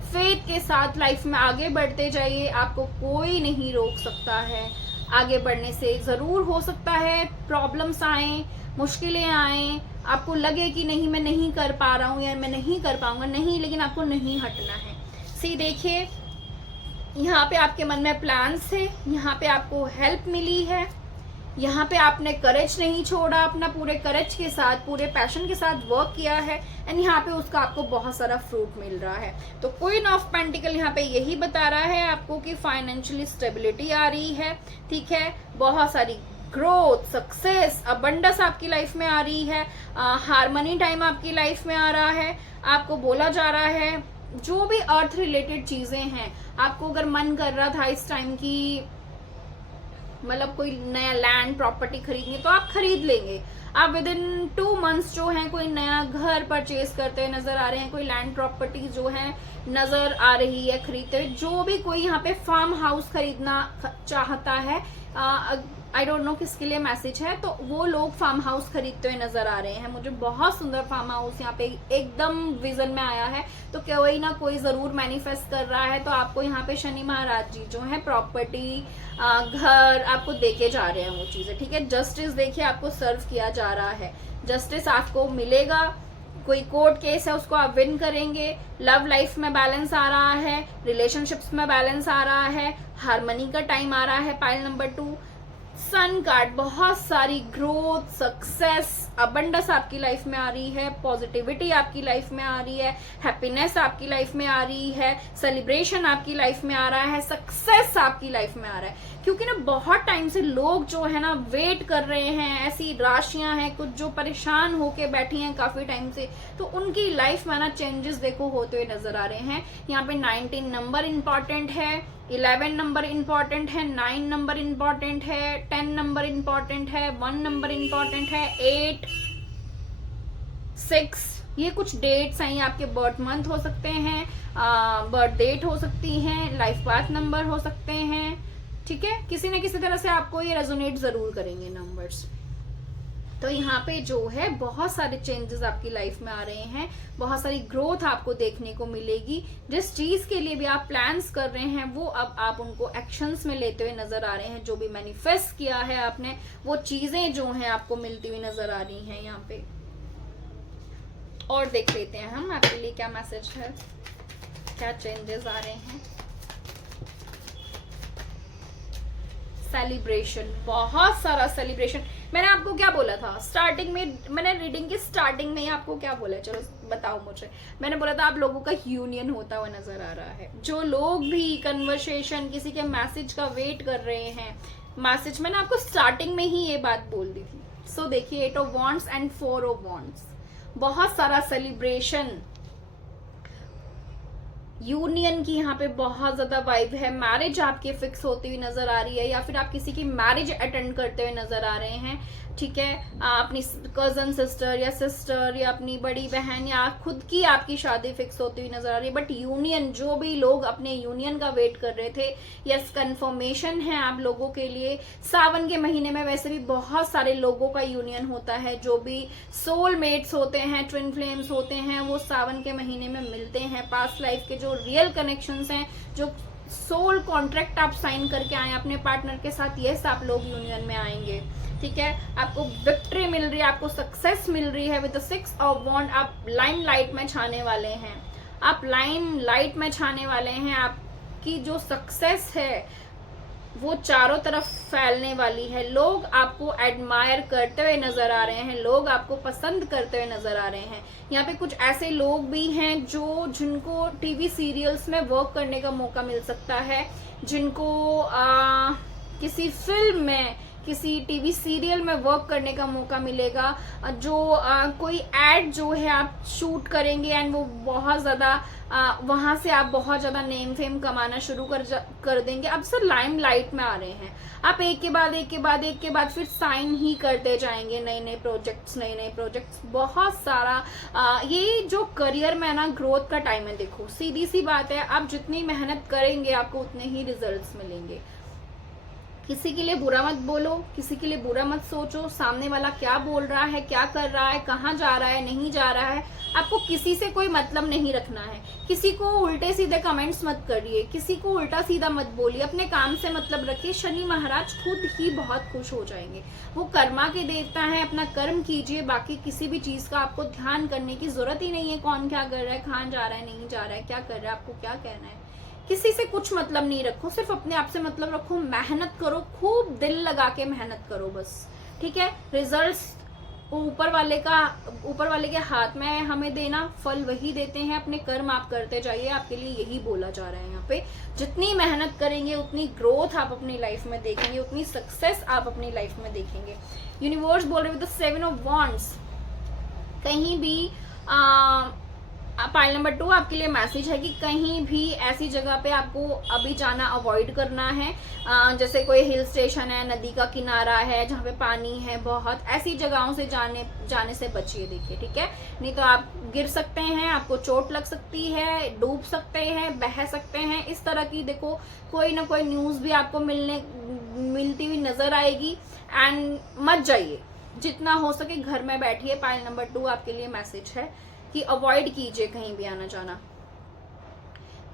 फेथ के साथ लाइफ में आगे बढ़ते जाइए। आपको कोई नहीं रोक सकता है आगे बढ़ने से। ज़रूर हो सकता है प्रॉब्लम्स आए, मुश्किलें आए, आपको लगे कि नहीं मैं नहीं कर पा रहा हूँ या मैं नहीं कर पाऊंगा, नहीं, लेकिन आपको नहीं हटना है। सी देखिए, यहाँ पे आपके मन में प्लान्स थे, यहाँ पे आपको हेल्प मिली है, यहाँ पे आपने करेज नहीं छोड़ा, अपना पूरे करेज के साथ, पूरे पैशन के साथ वर्क किया है, एंड यहाँ पे उसका आपको बहुत सारा फ्रूट मिल रहा है। तो क्वीन ऑफ पेंटिकल यहाँ पे यही बता रहा है आपको कि फाइनेंशियली स्टेबिलिटी आ रही है, ठीक है, बहुत सारी ग्रोथ, सक्सेस, अबंडेंस आपकी लाइफ में आ रही है, हार्मनी टाइम आपकी लाइफ में आ रहा है। आपको बोला जा रहा है जो भी अर्थ रिलेटेड चीजें हैं, आपको अगर मन कर रहा था इस टाइम की मतलब कोई नया लैंड प्रॉपर्टी खरीदनी, तो आप खरीद लेंगे। आप विद इन 2 मंथ्स जो है कोई नया घर परचेज करते हुए नजर आ रहे हैं, कोई लैंड प्रॉपर्टी जो है नजर आ रही है खरीदते हुए। जो भी कोई यहाँ पे फार्म हाउस खरीदना चाहता है, आई डोंट नो किसके लिए मैसेज है, तो वो लोग फार्म हाउस खरीदते हुए नजर आ रहे हैं। मुझे बहुत सुंदर फार्म हाउस यहाँ पे एकदम विजन में आया है, तो कोई ना कोई जरूर मैनिफेस्ट कर रहा है। तो आपको यहाँ पे शनि महाराज जी जो है प्रॉपर्टी, घर आपको देके जा रहे हैं वो चीजें, ठीक है। जस्टिस देखिए आपको सर्व किया जा रहा है, जस्टिस आपको मिलेगा। कोई कोर्ट केस है उसको आप विन करेंगे। लव लाइफ में बैलेंस आ रहा है, रिलेशनशिप्स में बैलेंस आ रहा है, हार्मनी का टाइम आ रहा है। पाइल नंबर 2 सन कार्ड, बहुत सारी ग्रोथ, सक्सेस, अबंडेंस आपकी लाइफ में आ रही है, पॉजिटिविटी आपकी लाइफ में आ रही है, हैप्पीनेस आपकी लाइफ में आ रही है, सेलिब्रेशन आपकी लाइफ में आ रहा है, सक्सेस आपकी लाइफ में आ रहा है। क्योंकि ना बहुत टाइम से लोग जो है ना वेट कर रहे हैं, ऐसी राशियां हैं कुछ जो परेशान होके बैठी हैं काफी टाइम से, तो उनकी लाइफ में ना चेंजेस देखो होते हुए नजर आ रहे हैं। यहाँ पे 19 नंबर इंपॉर्टेंट है, 11 नंबर इंपॉर्टेंट है, 9 नंबर इंपॉर्टेंट है, 10 नंबर इंपॉर्टेंट है, 1 नंबर इंपॉर्टेंट है, 8, 6, ये कुछ डेट्स हैं। आपके बर्थ मंथ हो सकते हैं, बर्थ डेट हो सकती हैं, लाइफ पाथ नंबर हो सकते हैं, ठीक है। किसी न किसी तरह से आपको ये रेजोनेट जरूर करेंगे नंबर्स। तो यहाँ पे जो है बहुत सारे चेंजेस आपकी लाइफ में आ रहे हैं, बहुत सारी ग्रोथ आपको देखने को मिलेगी। जिस चीज के लिए भी आप प्लान्स कर रहे हैं वो अब आप उनको एक्शंस में लेते हुए नजर आ रहे हैं। जो भी मैनिफेस्ट किया है आपने वो चीजें जो हैं आपको मिलती हुई नजर आ रही हैं यहाँ पे। और देख लेते हैं हम आपके लिए क्या मैसेज है, क्या चेंजेस आ रहे हैं। सेलिब्रेशन, बहुत सारा सेलिब्रेशन। मैंने आपको क्या बोला था स्टार्टिंग में, मैंने रीडिंग की स्टार्टिंग में ही आपको क्या बोला, चलो बताओ मुझे। मैंने बोला था आप लोगों का यूनियन होता हुआ नजर आ रहा है। जो लोग भी कन्वर्सेशन, किसी के मैसेज का वेट कर रहे हैं, मैसेज मैंने आपको स्टार्टिंग में ही ये बात बोल दी थी। सो देखिए 8 of wands and 4 of wands, बहुत सारा सेलिब्रेशन, यूनियन की यहाँ पे बहुत ज्यादा वाइब है। मैरिज आपकी फिक्स होती हुई नजर आ रही है, या फिर आप किसी की मैरिज अटेंड करते हुए नजर आ रहे हैं, ठीक है। अपनी कजन सिस्टर या सिस्टर या अपनी बड़ी बहन या खुद की आपकी शादी फिक्स होती हुई नजर आ रही है। बट यूनियन, जो भी लोग अपने यूनियन का वेट कर रहे थे, यस कंफर्मेशन है आप लोगों के लिए। सावन के महीने में वैसे भी बहुत सारे लोगों का यूनियन होता है। जो भी सोलमेट्स होते हैं, ट्विन फ्लेम्स होते हैं, वो सावन के महीने में मिलते हैं। पास्ट लाइफ के जो रियल कनेक्शंस हैं, जो सोल कॉन्ट्रैक्ट आप साइन करके आए अपने पार्टनर के साथ, यस आप लोग यूनियन में आएंगे, ठीक है। आपको विक्ट्री मिल रही है, आपको सक्सेस मिल रही है। विद द 6 ऑफ वॉन्ड आप लाइम लाइट में छाने वाले हैं, आप लाइम लाइट में छाने वाले हैं। आपकी जो सक्सेस है वो चारों तरफ फैलने वाली है। लोग आपको एडमायर करते हुए नजर आ रहे हैं, लोग आपको पसंद करते हुए नजर आ रहे हैं। यहाँ पे कुछ ऐसे लोग भी हैं जिनको टीवी सीरियल्स में वर्क करने का मौका मिल सकता है, जिनको किसी फिल्म में, किसी टीवी सीरियल में वर्क करने का मौका मिलेगा। जो कोई एड जो है आप शूट करेंगे एंड वो बहुत ज़्यादा वहाँ से आप बहुत ज़्यादा नेम फेम कमाना शुरू कर देंगे। अब सर लाइम लाइट में आ रहे हैं, आप एक के बाद एक फिर साइन ही करते जाएंगे नए नए प्रोजेक्ट्स। बहुत सारा ये जो करियर में ना ग्रोथ का टाइम है। देखो सीधी सी बात है, आप जितनी मेहनत करेंगे आपको उतने ही रिजल्ट्स मिलेंगे। किसी के लिए बुरा मत बोलो, किसी के लिए बुरा मत सोचो, सामने वाला क्या बोल रहा है, क्या कर रहा है, कहाँ जा रहा है, नहीं जा रहा है, आपको किसी से कोई मतलब नहीं रखना है। किसी को उल्टे सीधे कमेंट्स मत करिए, किसी को उल्टा सीधा मत बोलिए, अपने काम से मतलब रखिए। शनि महाराज खुद ही बहुत खुश हो जाएंगे, वो कर्मा के देवता हैं, अपना कर्म कीजिए, बाकी किसी भी चीज का आपको ध्यान करने की जरूरत ही नहीं है। कौन क्या कर रहा है, कहाँ जा रहा है, नहीं जा रहा है, क्या कर रहा है, आपको क्या कहना है, किसी से कुछ मतलब नहीं रखो, सिर्फ अपने आप से मतलब रखो। मेहनत करो, खूब दिल लगा के मेहनत करो बस, ठीक है। रिजल्ट्स ऊपर वाले के हाथ में है, हमें देना, फल वही देते हैं, अपने कर्म आप करते जाइए। आपके लिए यही बोला जा रहा है यहाँ पे, जितनी मेहनत करेंगे उतनी ग्रोथ आप अपनी लाइफ में देखेंगे, उतनी सक्सेस आप अपनी लाइफ में देखेंगे। यूनिवर्स बोल रहे विद द 7 ऑफ वॉन्ड्स, कहीं भी पाइल नंबर 2 आपके लिए मैसेज है कि कहीं भी ऐसी जगह पे आपको अभी जाना अवॉइड करना है। जैसे कोई हिल स्टेशन है, नदी का किनारा है जहाँ पे पानी है बहुत, ऐसी जगहों से जाने से बचिए, देखिए, ठीक है। नहीं तो आप गिर सकते हैं, आपको चोट लग सकती है, डूब सकते हैं, बह सकते हैं। इस तरह की देखो कोई ना कोई न्यूज़ भी आपको मिलती हुई नजर आएगी। एंड मत जाइए, जितना हो सके घर में बैठिए। पाइल नंबर 2 आपके लिए मैसेज है कि अवॉइड कीजिए कहीं भी आना जाना।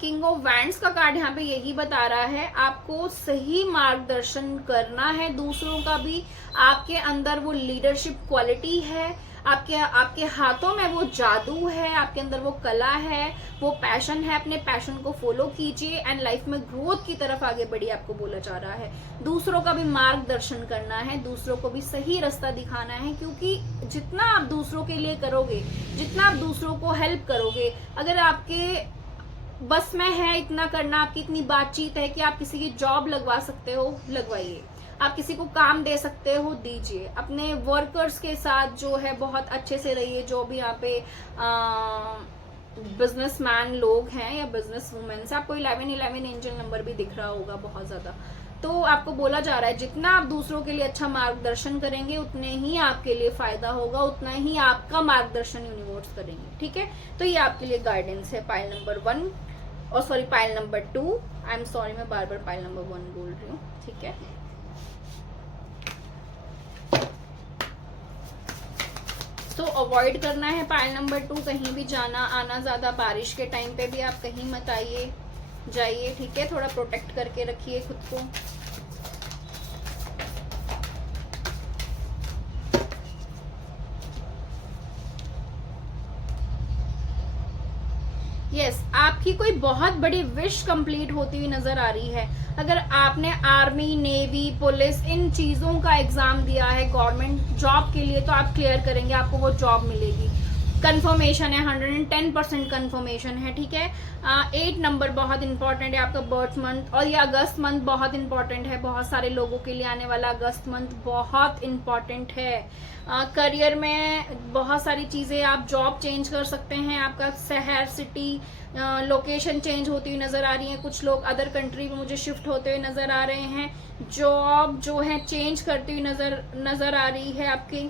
किंग ऑफ वैंड्स का कार्ड यहाँ पे यही बता रहा है, आपको सही मार्गदर्शन करना है दूसरों का भी। आपके अंदर वो लीडरशिप क्वालिटी है, आपके हाथों में वो जादू है, आपके अंदर वो कला है, वो पैशन है। अपने पैशन को फॉलो कीजिए एंड लाइफ में ग्रोथ की तरफ आगे बढ़िए, आपको बोला जा रहा है। दूसरों का भी मार्गदर्शन करना है, दूसरों को भी सही रास्ता दिखाना है, क्योंकि जितना आप दूसरों के लिए करोगे, जितना आप दूसरों को हेल्प करोगे, अगर आपके बस में है इतना करना, आपकी इतनी बातचीत है कि आप किसी की जॉब लगवा सकते हो, लगवाइए। आप किसी को काम दे सकते हो, दीजिए। अपने वर्कर्स के साथ जो है बहुत अच्छे से रहिए, जो भी यहाँ पे बिजनेसमैन लोग हैं या बिजनेस वुमेन से। आपको 1111 एंजल नंबर भी दिख रहा होगा बहुत ज्यादा। तो आपको बोला जा रहा है जितना आप दूसरों के लिए अच्छा मार्गदर्शन करेंगे उतने ही आपके लिए फायदा होगा, उतना ही आपका मार्गदर्शन यूनिवर्स करेंगे, ठीक है। तो ये आपके लिए गाइडेंस है पाइल नंबर 1 और sorry pile number 2। I am sorry, मैं बार बार पाइल नंबर 1 बोल रही हूँ, ठीक है। तो अवॉइड करना है पाइल नंबर 2, कहीं भी जाना आना, ज्यादा बारिश के टाइम पे भी आप कहीं मत जाइए, ठीक है। थोड़ा प्रोटेक्ट करके रखिए खुद को। यस, आपकी कोई बहुत बड़ी विश कंप्लीट होती हुई नजर आ रही है। अगर आपने आर्मी, नेवी, पुलिस इन चीजों का एग्जाम दिया है गवर्नमेंट जॉब के लिए, तो आप क्लियर करेंगे, आपको वो जॉब मिलेगी। कंफर्मेशन है, 110% कंफर्मेशन है, ठीक है। 8 नंबर बहुत इंपॉर्टेंट है, आपका बर्थ मंथ, और ये अगस्त मंथ बहुत इंपॉर्टेंट है। बहुत सारे लोगों के लिए आने वाला अगस्त मंथ बहुत इंपॉर्टेंट है। करियर में बहुत सारी चीज़ें, आप जॉब चेंज कर सकते हैं, आपका शहर, सिटी, लोकेशन चेंज होती हुई नज़र आ रही है। कुछ लोग अदर कंट्री में मुझे शिफ्ट होते हुए नज़र आ रहे हैं। जॉब जो है चेंज करती हुई नज़र आ रही है आपकी।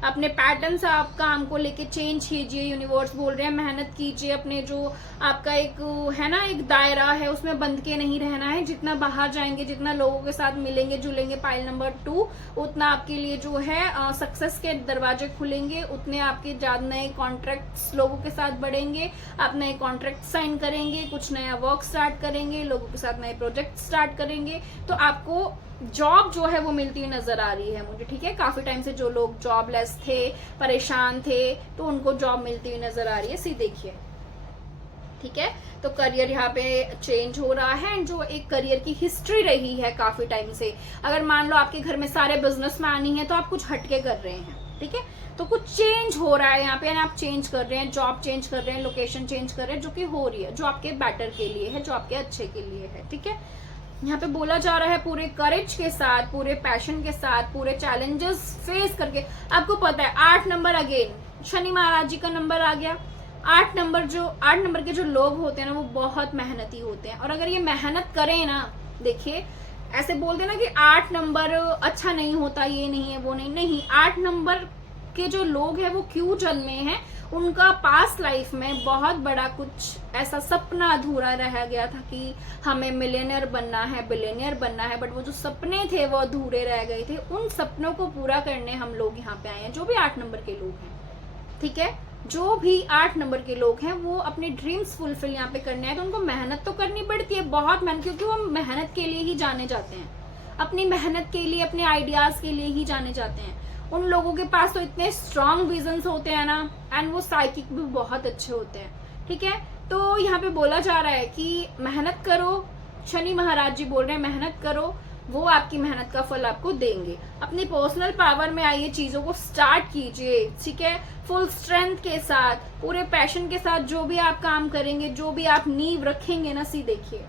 अपने पैटर्न से आप काम को लेके चेंज कीजिए, यूनिवर्स बोल रहे हैं। मेहनत कीजिए, अपने जो आपका एक है ना एक दायरा है उसमें बंध के नहीं रहना है। जितना बाहर जाएंगे, जितना लोगों के साथ मिलेंगे जुलेंगे, पाइल नंबर 2, उतना आपके लिए जो है सक्सेस के दरवाजे खुलेंगे, उतने आपके ज्यादा नए कॉन्ट्रैक्ट्स लोगों के साथ बढ़ेंगे। आप नए कॉन्ट्रैक्ट साइन करेंगे, कुछ नया वर्क स्टार्ट करेंगे, लोगों के साथ नए प्रोजेक्ट स्टार्ट करेंगे, तो आपको जॉब जो है वो मिलती हुई नजर आ रही है मुझे, ठीक है। काफी टाइम से जो लोग जॉबलेस थे, परेशान थे, तो उनको जॉब मिलती हुई नजर आ रही है। सी देखिए, ठीक है। तो करियर यहाँ पे चेंज हो रहा है, जो एक करियर की हिस्ट्री रही है काफी टाइम से। अगर मान लो आपके घर में सारे बिजनेसमैन ही हैं, तो आप कुछ हटके कर रहे हैं, ठीक है। तो कुछ चेंज हो रहा है यहाँ पे, आप चेंज कर रहे हैं, जॉब चेंज कर रहे हैं, लोकेशन चेंज कर रहे हैं, जो कि हो रही है, जो आपके बेटर के लिए है, जो आपके अच्छे के लिए है, ठीक है। यहाँ पे बोला जा रहा है पूरे करेज के साथ, पूरे पैशन के साथ, पूरे चैलेंजेस फेस करके। आपको पता है 8 नंबर अगेन शनि महाराज जी का नंबर आ गया। 8 नंबर के जो लोग होते हैं ना, वो बहुत मेहनती होते हैं। और अगर ये मेहनत करें ना, देखिए ऐसे बोलते ना कि 8 नंबर अच्छा नहीं होता, ये नहीं है, वो नहीं, 8 नंबर के जो लोग हैं वो क्यों जन्मे हैं, उनका पास्ट लाइफ में बहुत बड़ा कुछ ऐसा सपना अधूरा रह गया था कि हमें मिलियनियर बनना है, बिलियनियर बनना है, बट वो जो सपने थे वो अधूरे रह गए थे। उन सपनों को पूरा करने हम लोग यहाँ पे आए हैं, जो भी 8 नंबर के लोग हैं, ठीक है, जो भी 8 नंबर के लोग हैं वो अपने ड्रीम्स फुलफिल यहाँ पे करने आए। तो उनको मेहनत तो करनी पड़ती है, बहुत मेहनत, क्योंकि वो मेहनत के लिए ही जाने जाते हैं, अपनी मेहनत के लिए, अपने आइडियाज के लिए ही जाने जाते हैं। उन लोगों के पास तो इतने स्ट्रांग विजन्स होते हैं ना, एंड वो साइकिक भी बहुत अच्छे होते हैं, ठीक है। तो यहाँ पे बोला जा रहा है कि मेहनत करो, शनि महाराज जी बोल रहे हैं मेहनत करो, वो आपकी मेहनत का फल आपको देंगे। अपनी पर्सनल पावर में आइए, चीजों को स्टार्ट कीजिए, ठीक है, फुल स्ट्रेंथ के साथ, पूरे पैशन के साथ। जो भी आप काम करेंगे, जो भी आप नींव रखेंगे ना, सी देखिए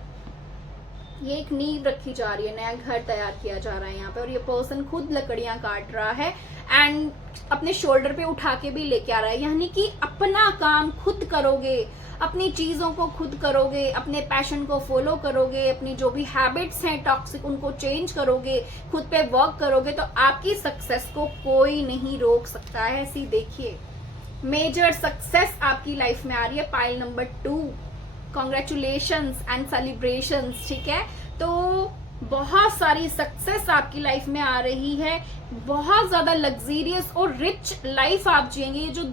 ये एक नींव रखी जा रही है, नया घर तैयार किया जा रहा है यहाँ पे, और ये पर्सन खुद लकड़ियां काट रहा है एंड अपने शोल्डर पे उठा के भी लेके आ रहा है। यानी कि अपना काम खुद करोगे, अपनी चीजों को खुद करोगे, अपने पैशन को फॉलो करोगे, अपनी जो भी हैबिट्स हैं टॉक्सिक उनको चेंज करोगे, खुद पे वर्क करोगे, तो आपकी सक्सेस को कोई नहीं रोक सकता है। सी देखिए मेजर सक्सेस आपकी लाइफ में आ रही है, pile number 2। Congratulations and celebrations, ठीक है। तो बहुत सारी सक्सेस आपकी लाइफ में आ रही है, बहुत ज्यादा लग्जरियस और रिच लाइफ आप जिएंगे। ये जो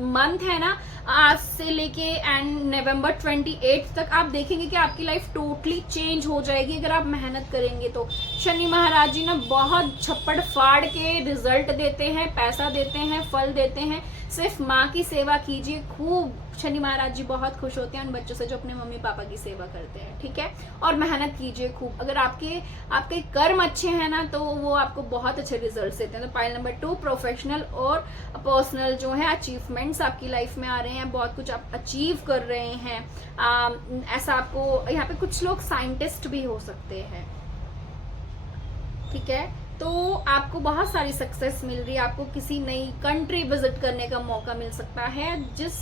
मंथ है ना, आज से लेके एंड नवंबर 28 तक, आप देखेंगे कि आपकी लाइफ टोटली चेंज हो जाएगी अगर आप मेहनत करेंगे तो। शनि महाराज जी ना बहुत छप्पड़ फाड़ के रिजल्ट देते हैं, पैसा देते हैं, फल देते हैं। सिर्फ माँ की सेवा कीजिए खूब, शनि महाराज जी बहुत खुश होते हैं उन बच्चों से जो अपने मम्मी पापा की सेवा करते हैं, ठीक है। और मेहनत कीजिए खूब, अगर आपके कर्म अच्छे हैं ना तो वो आपको बहुत अच्छे रिजल्ट देते हैं। तो पाइल नंबर 2, प्रोफेशनल और पर्सनल जो है अचीवमेंट्स आपकी लाइफ में आ रहे हैं, बहुत कुछ आप अचीव कर रहे हैं। ऐसा आपको यहाँ पे कुछ लोग साइंटिस्ट भी हो सकते हैं, ठीक है। तो आपको बहुत सारी सक्सेस मिल रही है, आपको किसी नई कंट्री विजिट करने का मौका मिल सकता है। जिस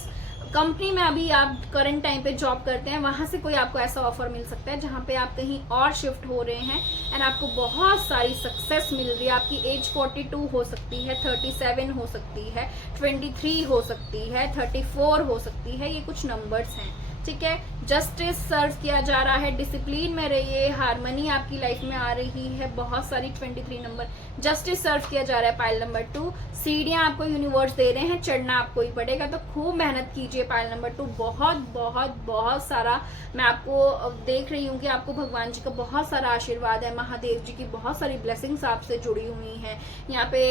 कंपनी में अभी आप करंट टाइम पे जॉब करते हैं वहां से कोई आपको ऐसा ऑफर मिल सकता है जहां पे आप कहीं और शिफ्ट हो रहे हैं एंड आपको बहुत सारी सक्सेस मिल रही है। आपकी एज 42 हो सकती है, 37 हो सकती है, 23 हो सकती है, 34 हो सकती है, ये कुछ नंबर्स हैं, ठीक है। जस्टिस सर्व किया जा रहा है, डिसिप्लिन में रहिए, हार्मनी आपकी लाइफ में आ रही है, बहुत सारी 23 नंबर जस्टिस सर्व किया जा रहा है। पाइल नंबर 2, सीढ़ियां आपको यूनिवर्स दे रहे हैं, चढ़ना आपको ही पड़ेगा, तो खूब मेहनत कीजिए। पाइल नंबर 2, बहुत बहुत बहुत सारा मैं आपको देख रही हूँ कि आपको भगवान जी का बहुत सारा आशीर्वाद है, महादेव जी की बहुत सारी ब्लेसिंग्स आपसे जुड़ी हुई हैं। यहाँ पे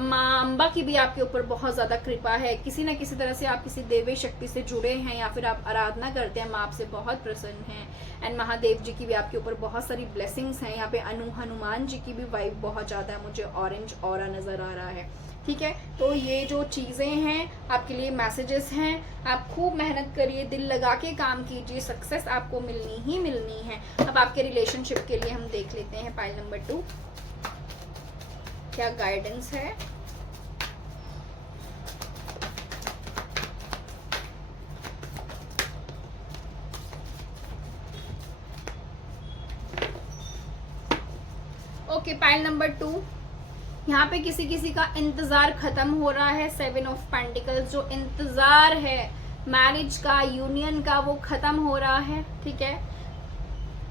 माँ अम्बा की भी आपके ऊपर बहुत ज्यादा कृपा है, किसी न किसी तरह से आप किसी देवी शक्ति से जुड़े हैं या फिर आप आराधना करते हैं, माँ आपसे बहुत प्रसन्न हैं। एंड महादेव जी की भी आपके ऊपर बहुत सारी ब्लेसिंग्स हैं। यहाँ पे हनुमान जी की भी वाइब बहुत ज्यादा है, मुझे ऑरेंज ऑरा नजर आ रहा है, ठीक है। तो ये जो चीजें हैं आपके लिए मैसेजेस हैं, आप खूब मेहनत करिए, दिल लगा के काम कीजिए, सक्सेस आपको मिलनी ही मिलनी है। अब आपके रिलेशनशिप के लिए हम देख लेते हैं पाइल नंबर 2 क्या गाइडेंस है। ओके, पाइल नंबर 2, यहाँ पे किसी किसी का इंतजार खत्म हो रहा है। 7 ऑफ पेंटिकल्स, जो इंतजार है मैरिज का, यूनियन का, वो खत्म हो रहा है, ठीक है।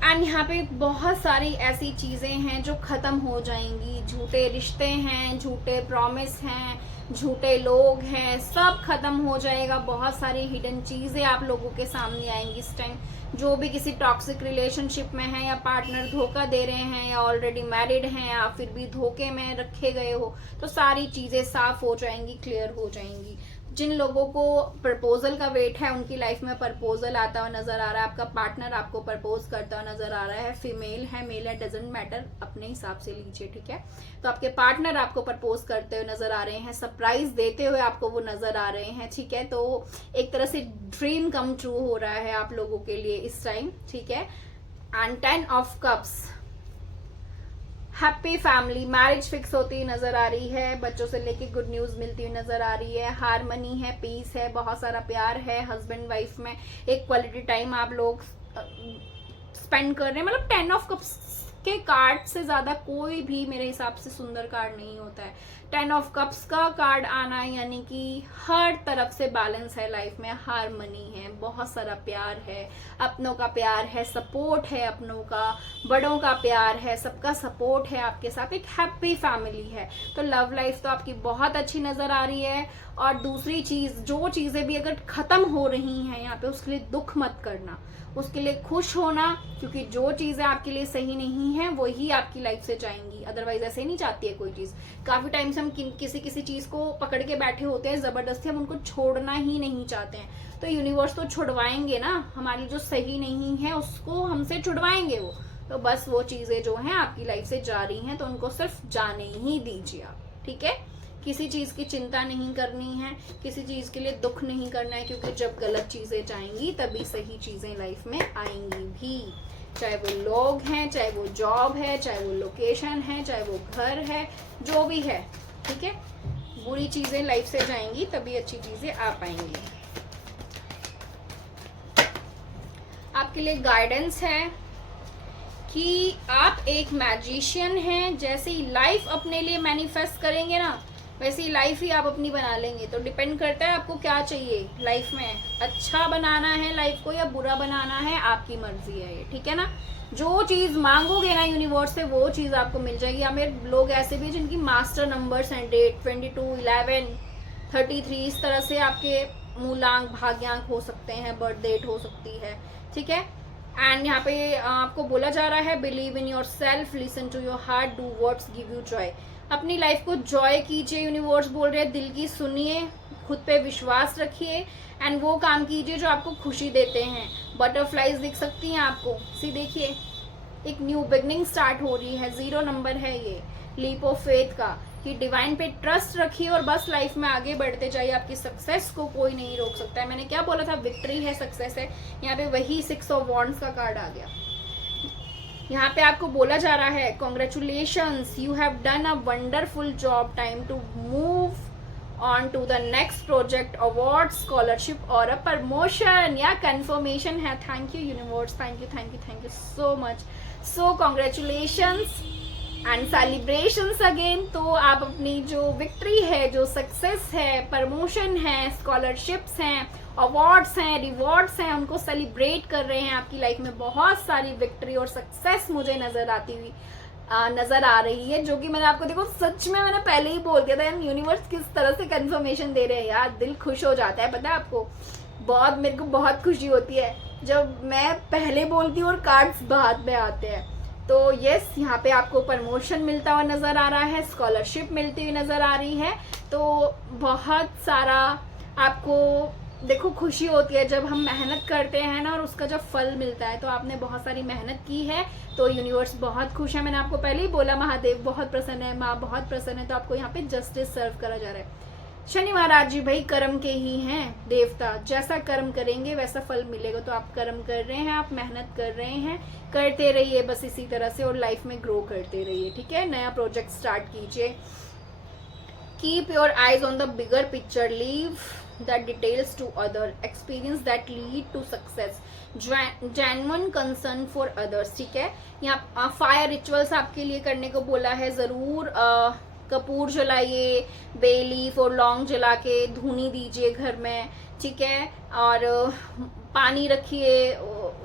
एंड यहाँ पे बहुत सारी ऐसी चीजें हैं जो खत्म हो जाएंगी, झूठे रिश्ते हैं, झूठे प्रॉमिस हैं, झूठे लोग हैं, सब खत्म हो जाएगा। बहुत सारी हिडन चीजें आप लोगों के सामने आएंगी इस टाइम। जो भी किसी टॉक्सिक रिलेशनशिप में है या पार्टनर धोखा दे रहे हैं या ऑलरेडी मैरिड हैं या फिर भी धोखे में रखे गए हो, तो सारी चीजें साफ हो जाएंगी, क्लियर हो जाएंगी। जिन लोगों को प्रपोजल का वेट है उनकी लाइफ में प्रपोजल आता हुआ नजर आ रहा है, आपका पार्टनर आपको प्रपोज करता हुआ नजर आ रहा है, फीमेल है मेल है डजेंट मैटर, अपने हिसाब से लीजिए, ठीक है। तो आपके पार्टनर आपको प्रपोज करते हुए नजर आ रहे हैं, सरप्राइज देते हुए आपको वो नजर आ रहे हैं, ठीक है। तो एक तरह से ड्रीम कम ट्रू हो रहा है आप लोगों के लिए इस टाइम, ठीक है। And 10 of cups, happy family, marriage fix होती हुई नजर आ रही है, बच्चों से लेके गुड न्यूज मिलती हुई नजर आ रही है, हार्मनी है, पीस है, बहुत सारा प्यार है, हस्बैंड वाइफ में एक क्वालिटी टाइम आप लोग स्पेंड कर रहे हैं। मतलब 10 ऑफ कप्स के कार्ड से ज्यादा कोई भी मेरे हिसाब से सुंदर कार्ड नहीं होता है। 10 ऑफ कप्स का कार्ड आना यानी कि हर तरफ से बैलेंस है लाइफ में, हारमनी है, बहुत सारा प्यार है, अपनों का प्यार है, सपोर्ट है अपनों का, बड़ों का प्यार है, सबका सपोर्ट है आपके साथ, एक हैप्पी फैमिली है। तो लव लाइफ तो आपकी बहुत अच्छी नजर आ रही है। और दूसरी चीज, जो चीजें भी अगर खत्म हो रही हैं यहाँ पे, उसके लिए दुख मत करना, उसके लिए खुश होना, क्योंकि जो चीजें आपके लिए सही नहीं है वही आपकी लाइफ से जाएंगी। अदरवाइज ऐसे नहीं चाहती है कोई चीज। काफी टाइम से हम किसी चीज को पकड़ के बैठे होते हैं जबरदस्ती, हम उनको छोड़ना ही नहीं चाहते हैं। तो यूनिवर्स तो छुड़वाएंगे ना, हमारी जो सही नहीं है उसको हमसे छुड़वाएंगे वो। तो बस वो चीजें जो हैं आपकी लाइफ से जा रही हैं तो उनको सिर्फ जाने ही दीजिए आप, ठीक है। किसी चीज की चिंता नहीं करनी है, किसी चीज के लिए दुख नहीं करना है, क्योंकि जब गलत चीजें जाएंगी तभी सही चीजें लाइफ में आएंगी भी। चाहे वो लोग हैं, चाहे वो जॉब है, चाहे वो लोकेशन है, चाहे वो घर है, जो भी है, ठीक है। बुरी चीजें लाइफ से जाएंगी तभी अच्छी चीजें आ पाएंगी। आपके लिए गाइडेंस है कि आप एक मैजिशियन हैं। जैसे ही लाइफ अपने लिए मैनिफेस्ट करेंगे ना, वैसे ही लाइफ ही आप अपनी बना लेंगे। तो डिपेंड करता है आपको क्या चाहिए लाइफ में, अच्छा बनाना है लाइफ को या बुरा बनाना है, आपकी मर्जी है ये, ठीक है ना। जो चीज मांगोगे ना यूनिवर्स से वो चीज आपको मिल जाएगी। या मेरे लोग ऐसे भी जिनकी मास्टर नंबर्स हैं, डेट 22, 11, 33, इस तरह से आपके मूलांक, भाग्यांक हो सकते हैं, बर्थ डेट हो सकती है, ठीक है। एंड यहाँ पे आपको बोला जा रहा है, believe in yourself, listen to your heart, do what's give you joy. अपनी लाइफ को जॉय कीजिए, यूनिवर्स बोल रहे हैं, दिल की सुनिए, खुद पे विश्वास रखिए एंड वो काम कीजिए जो आपको खुशी देते हैं। बटरफ्लाईज दिख सकती हैं आपको, सी देखिए, एक न्यू बिगनिंग स्टार्ट हो रही है। 0 नंबर है ये, लीप ऑफ फेथ का, कि डिवाइन पे ट्रस्ट रखिए और बस लाइफ में आगे बढ़ते जाइए। आपकी सक्सेस को कोई नहीं रोक सकता है। मैंने क्या बोला था, विक्ट्री है, सक्सेस है। यहाँ पे वही 6 ऑफ वॉन्ड्स का कार्ड आ गया। यहाँ पे आपको बोला जा रहा है, congratulations, you have done a wonderful job, time to move on to the next project, award, scholarship और अ प्रमोशन या कंफर्मेशन है। Thank you universe, thank you so much. So congratulations and celebrations again. तो आप अपनी जो victory है, जो success है, प्रमोशन है, स्कॉलरशिप्स हैं, अवार्ड्स हैं, रिवॉर्ड्स हैं, उनको सेलिब्रेट कर रहे हैं। आपकी लाइफ में बहुत सारी विक्ट्री और सक्सेस मुझे नजर आती हुई नजर आ रही है, जो कि मैंने आपको, देखो सच में मैंने पहले ही बोल दिया था। यूनिवर्स किस तरह से कंफर्मेशन दे रहे हैं यार, दिल खुश हो जाता है। पता है आपको, बहुत मेरे को बहुत खुशी होती है जब मैं पहले बोलती हूँ और कार्ड्स बाद में आते हैं। तो यस, यहाँ पे आपको प्रमोशन मिलता हुआ नजर आ रहा है, स्कॉलरशिप मिलती हुई नजर आ रही है। तो बहुत सारा आपको देखो खुशी होती है जब हम मेहनत करते हैं ना और उसका जब फल मिलता है। तो आपने बहुत सारी मेहनत की है तो यूनिवर्स बहुत खुश है। मैंने आपको पहले ही बोला, महादेव बहुत प्रसन्न है, माँ बहुत प्रसन्न है। तो आपको यहाँ पे जस्टिस सर्व करा जा रहा है। शनि महाराज जी भाई कर्म के ही हैं देवता, जैसा कर्म करेंगे वैसा फल मिलेगा। तो आप कर्म कर रहे हैं, आप मेहनत कर रहे हैं, करते रहिए बस इसी तरह से और लाइफ में ग्रो करते रहिए, ठीक है। नया प्रोजेक्ट स्टार्ट कीजिए। Keep your eyes on the bigger picture, leave the details to other, experience that lead to success, genuine concern for others, ठीक है। यहाँ फायर रिचुअल्स आपके लिए करने को बोला है। जरूर कपूर जलाइए, बेलीफ और लौंग जला के धूनी दीजिए घर में, ठीक है। और पानी रखिए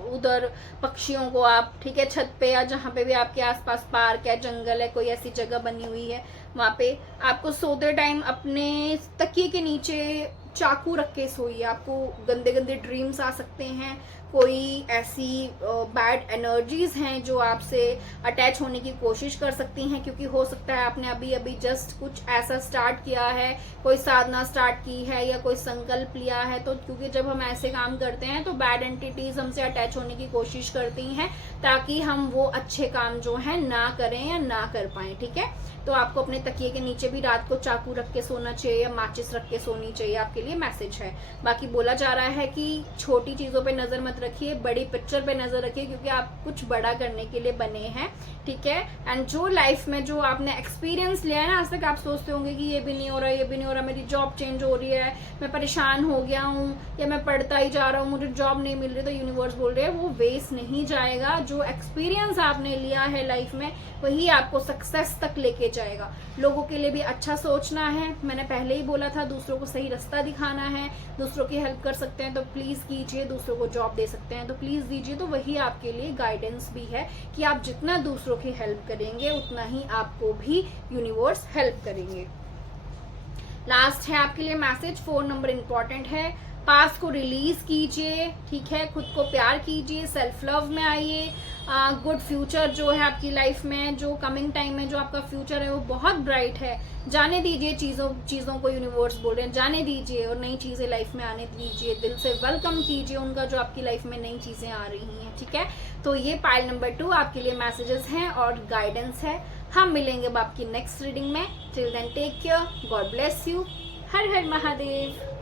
उधर पक्षियों को आप, ठीक है, छत पे या जहाँ पे भी आपके आसपास पार्क है, जंगल है, कोई ऐसी जगह बनी हुई है, वहाँ पे आपको सोते टाइम अपने तकिए के नीचे चाकू रख के सोइए। आपको गंदे गंदे ड्रीम्स आ सकते हैं, कोई ऐसी बैड एनर्जीज हैं जो आपसे अटैच होने की कोशिश कर सकती हैं, क्योंकि हो सकता है आपने अभी अभी जस्ट कुछ ऐसा स्टार्ट किया है, कोई साधना स्टार्ट की है या कोई संकल्प लिया है। तो क्योंकि जब हम ऐसे काम करते हैं तो बैड एंटिटीज हमसे अटैच होने की कोशिश करती हैं ताकि हम वो अच्छे काम जो है ना करें या ना कर पाए, ठीक है। तो आपको अपने तकिए के नीचे भी रात को चाकू रख के सोना चाहिए या माचिस रख के सोनी चाहिए, आपके लिए मैसेज है। बाकी बोला जा रहा है कि छोटी चीजों पे नजर मत मत रखिए, बड़ी पिक्चर पे नजर रखिए, क्योंकि आप कुछ बड़ा करने के लिए बने हैं, ठीक है। एंड जो लाइफ में जो आपने एक्सपीरियंस लिया है ना, आज तक आप सोचते होंगे कि ये भी नहीं हो रहा, ये भी नहीं हो रहा, मेरी जॉब चेंज हो रही है, मैं परेशान हो गया हूँ, या मैं पढ़ता ही जा रहा हूँ, मुझे जॉब नहीं मिल रही, तो यूनिवर्स बोल रहे हैं वो वेस्ट नहीं जाएगा। जो एक्सपीरियंस आपने लिया है लाइफ में वही आपको सक्सेस तक लेके जाएगा। लोगों के लिए भी अच्छा सोचना है, मैंने पहले ही बोला था, दूसरों को सही रास्ता दिखाना है, दूसरों की हेल्प कर सकते हैं तो प्लीज कीजिए, दूसरों को जॉब दे सकते हैं तो प्लीज दीजिए। तो वही आपके लिए गाइडेंस भी है कि आप जितना दूसरों की हेल्प करेंगे उतना ही आपको भी यूनिवर्स हेल्प करेंगे। लास्ट है आपके लिए मैसेज, 4 नंबर इंपॉर्टेंट है। पास्ट को रिलीज कीजिए, ठीक है, खुद को प्यार कीजिए, सेल्फ लव में आइए। गुड फ्यूचर जो है आपकी लाइफ में, जो कमिंग टाइम में जो आपका फ्यूचर है वो बहुत ब्राइट है। जाने दीजिए चीज़ों को, यूनिवर्स बोल रहे हैं जाने दीजिए और नई चीज़ें लाइफ में आने दीजिए, दिल से वेलकम कीजिए उनका जो आपकी लाइफ में नई चीज़ें आ रही हैं, ठीक है। तो ये पाइल नंबर 2 आपके लिए मैसेजेस हैं और गाइडेंस है। हम मिलेंगे अब आपकी नेक्स्ट रीडिंग में। Till then take care, God bless you, हर हर महादेव।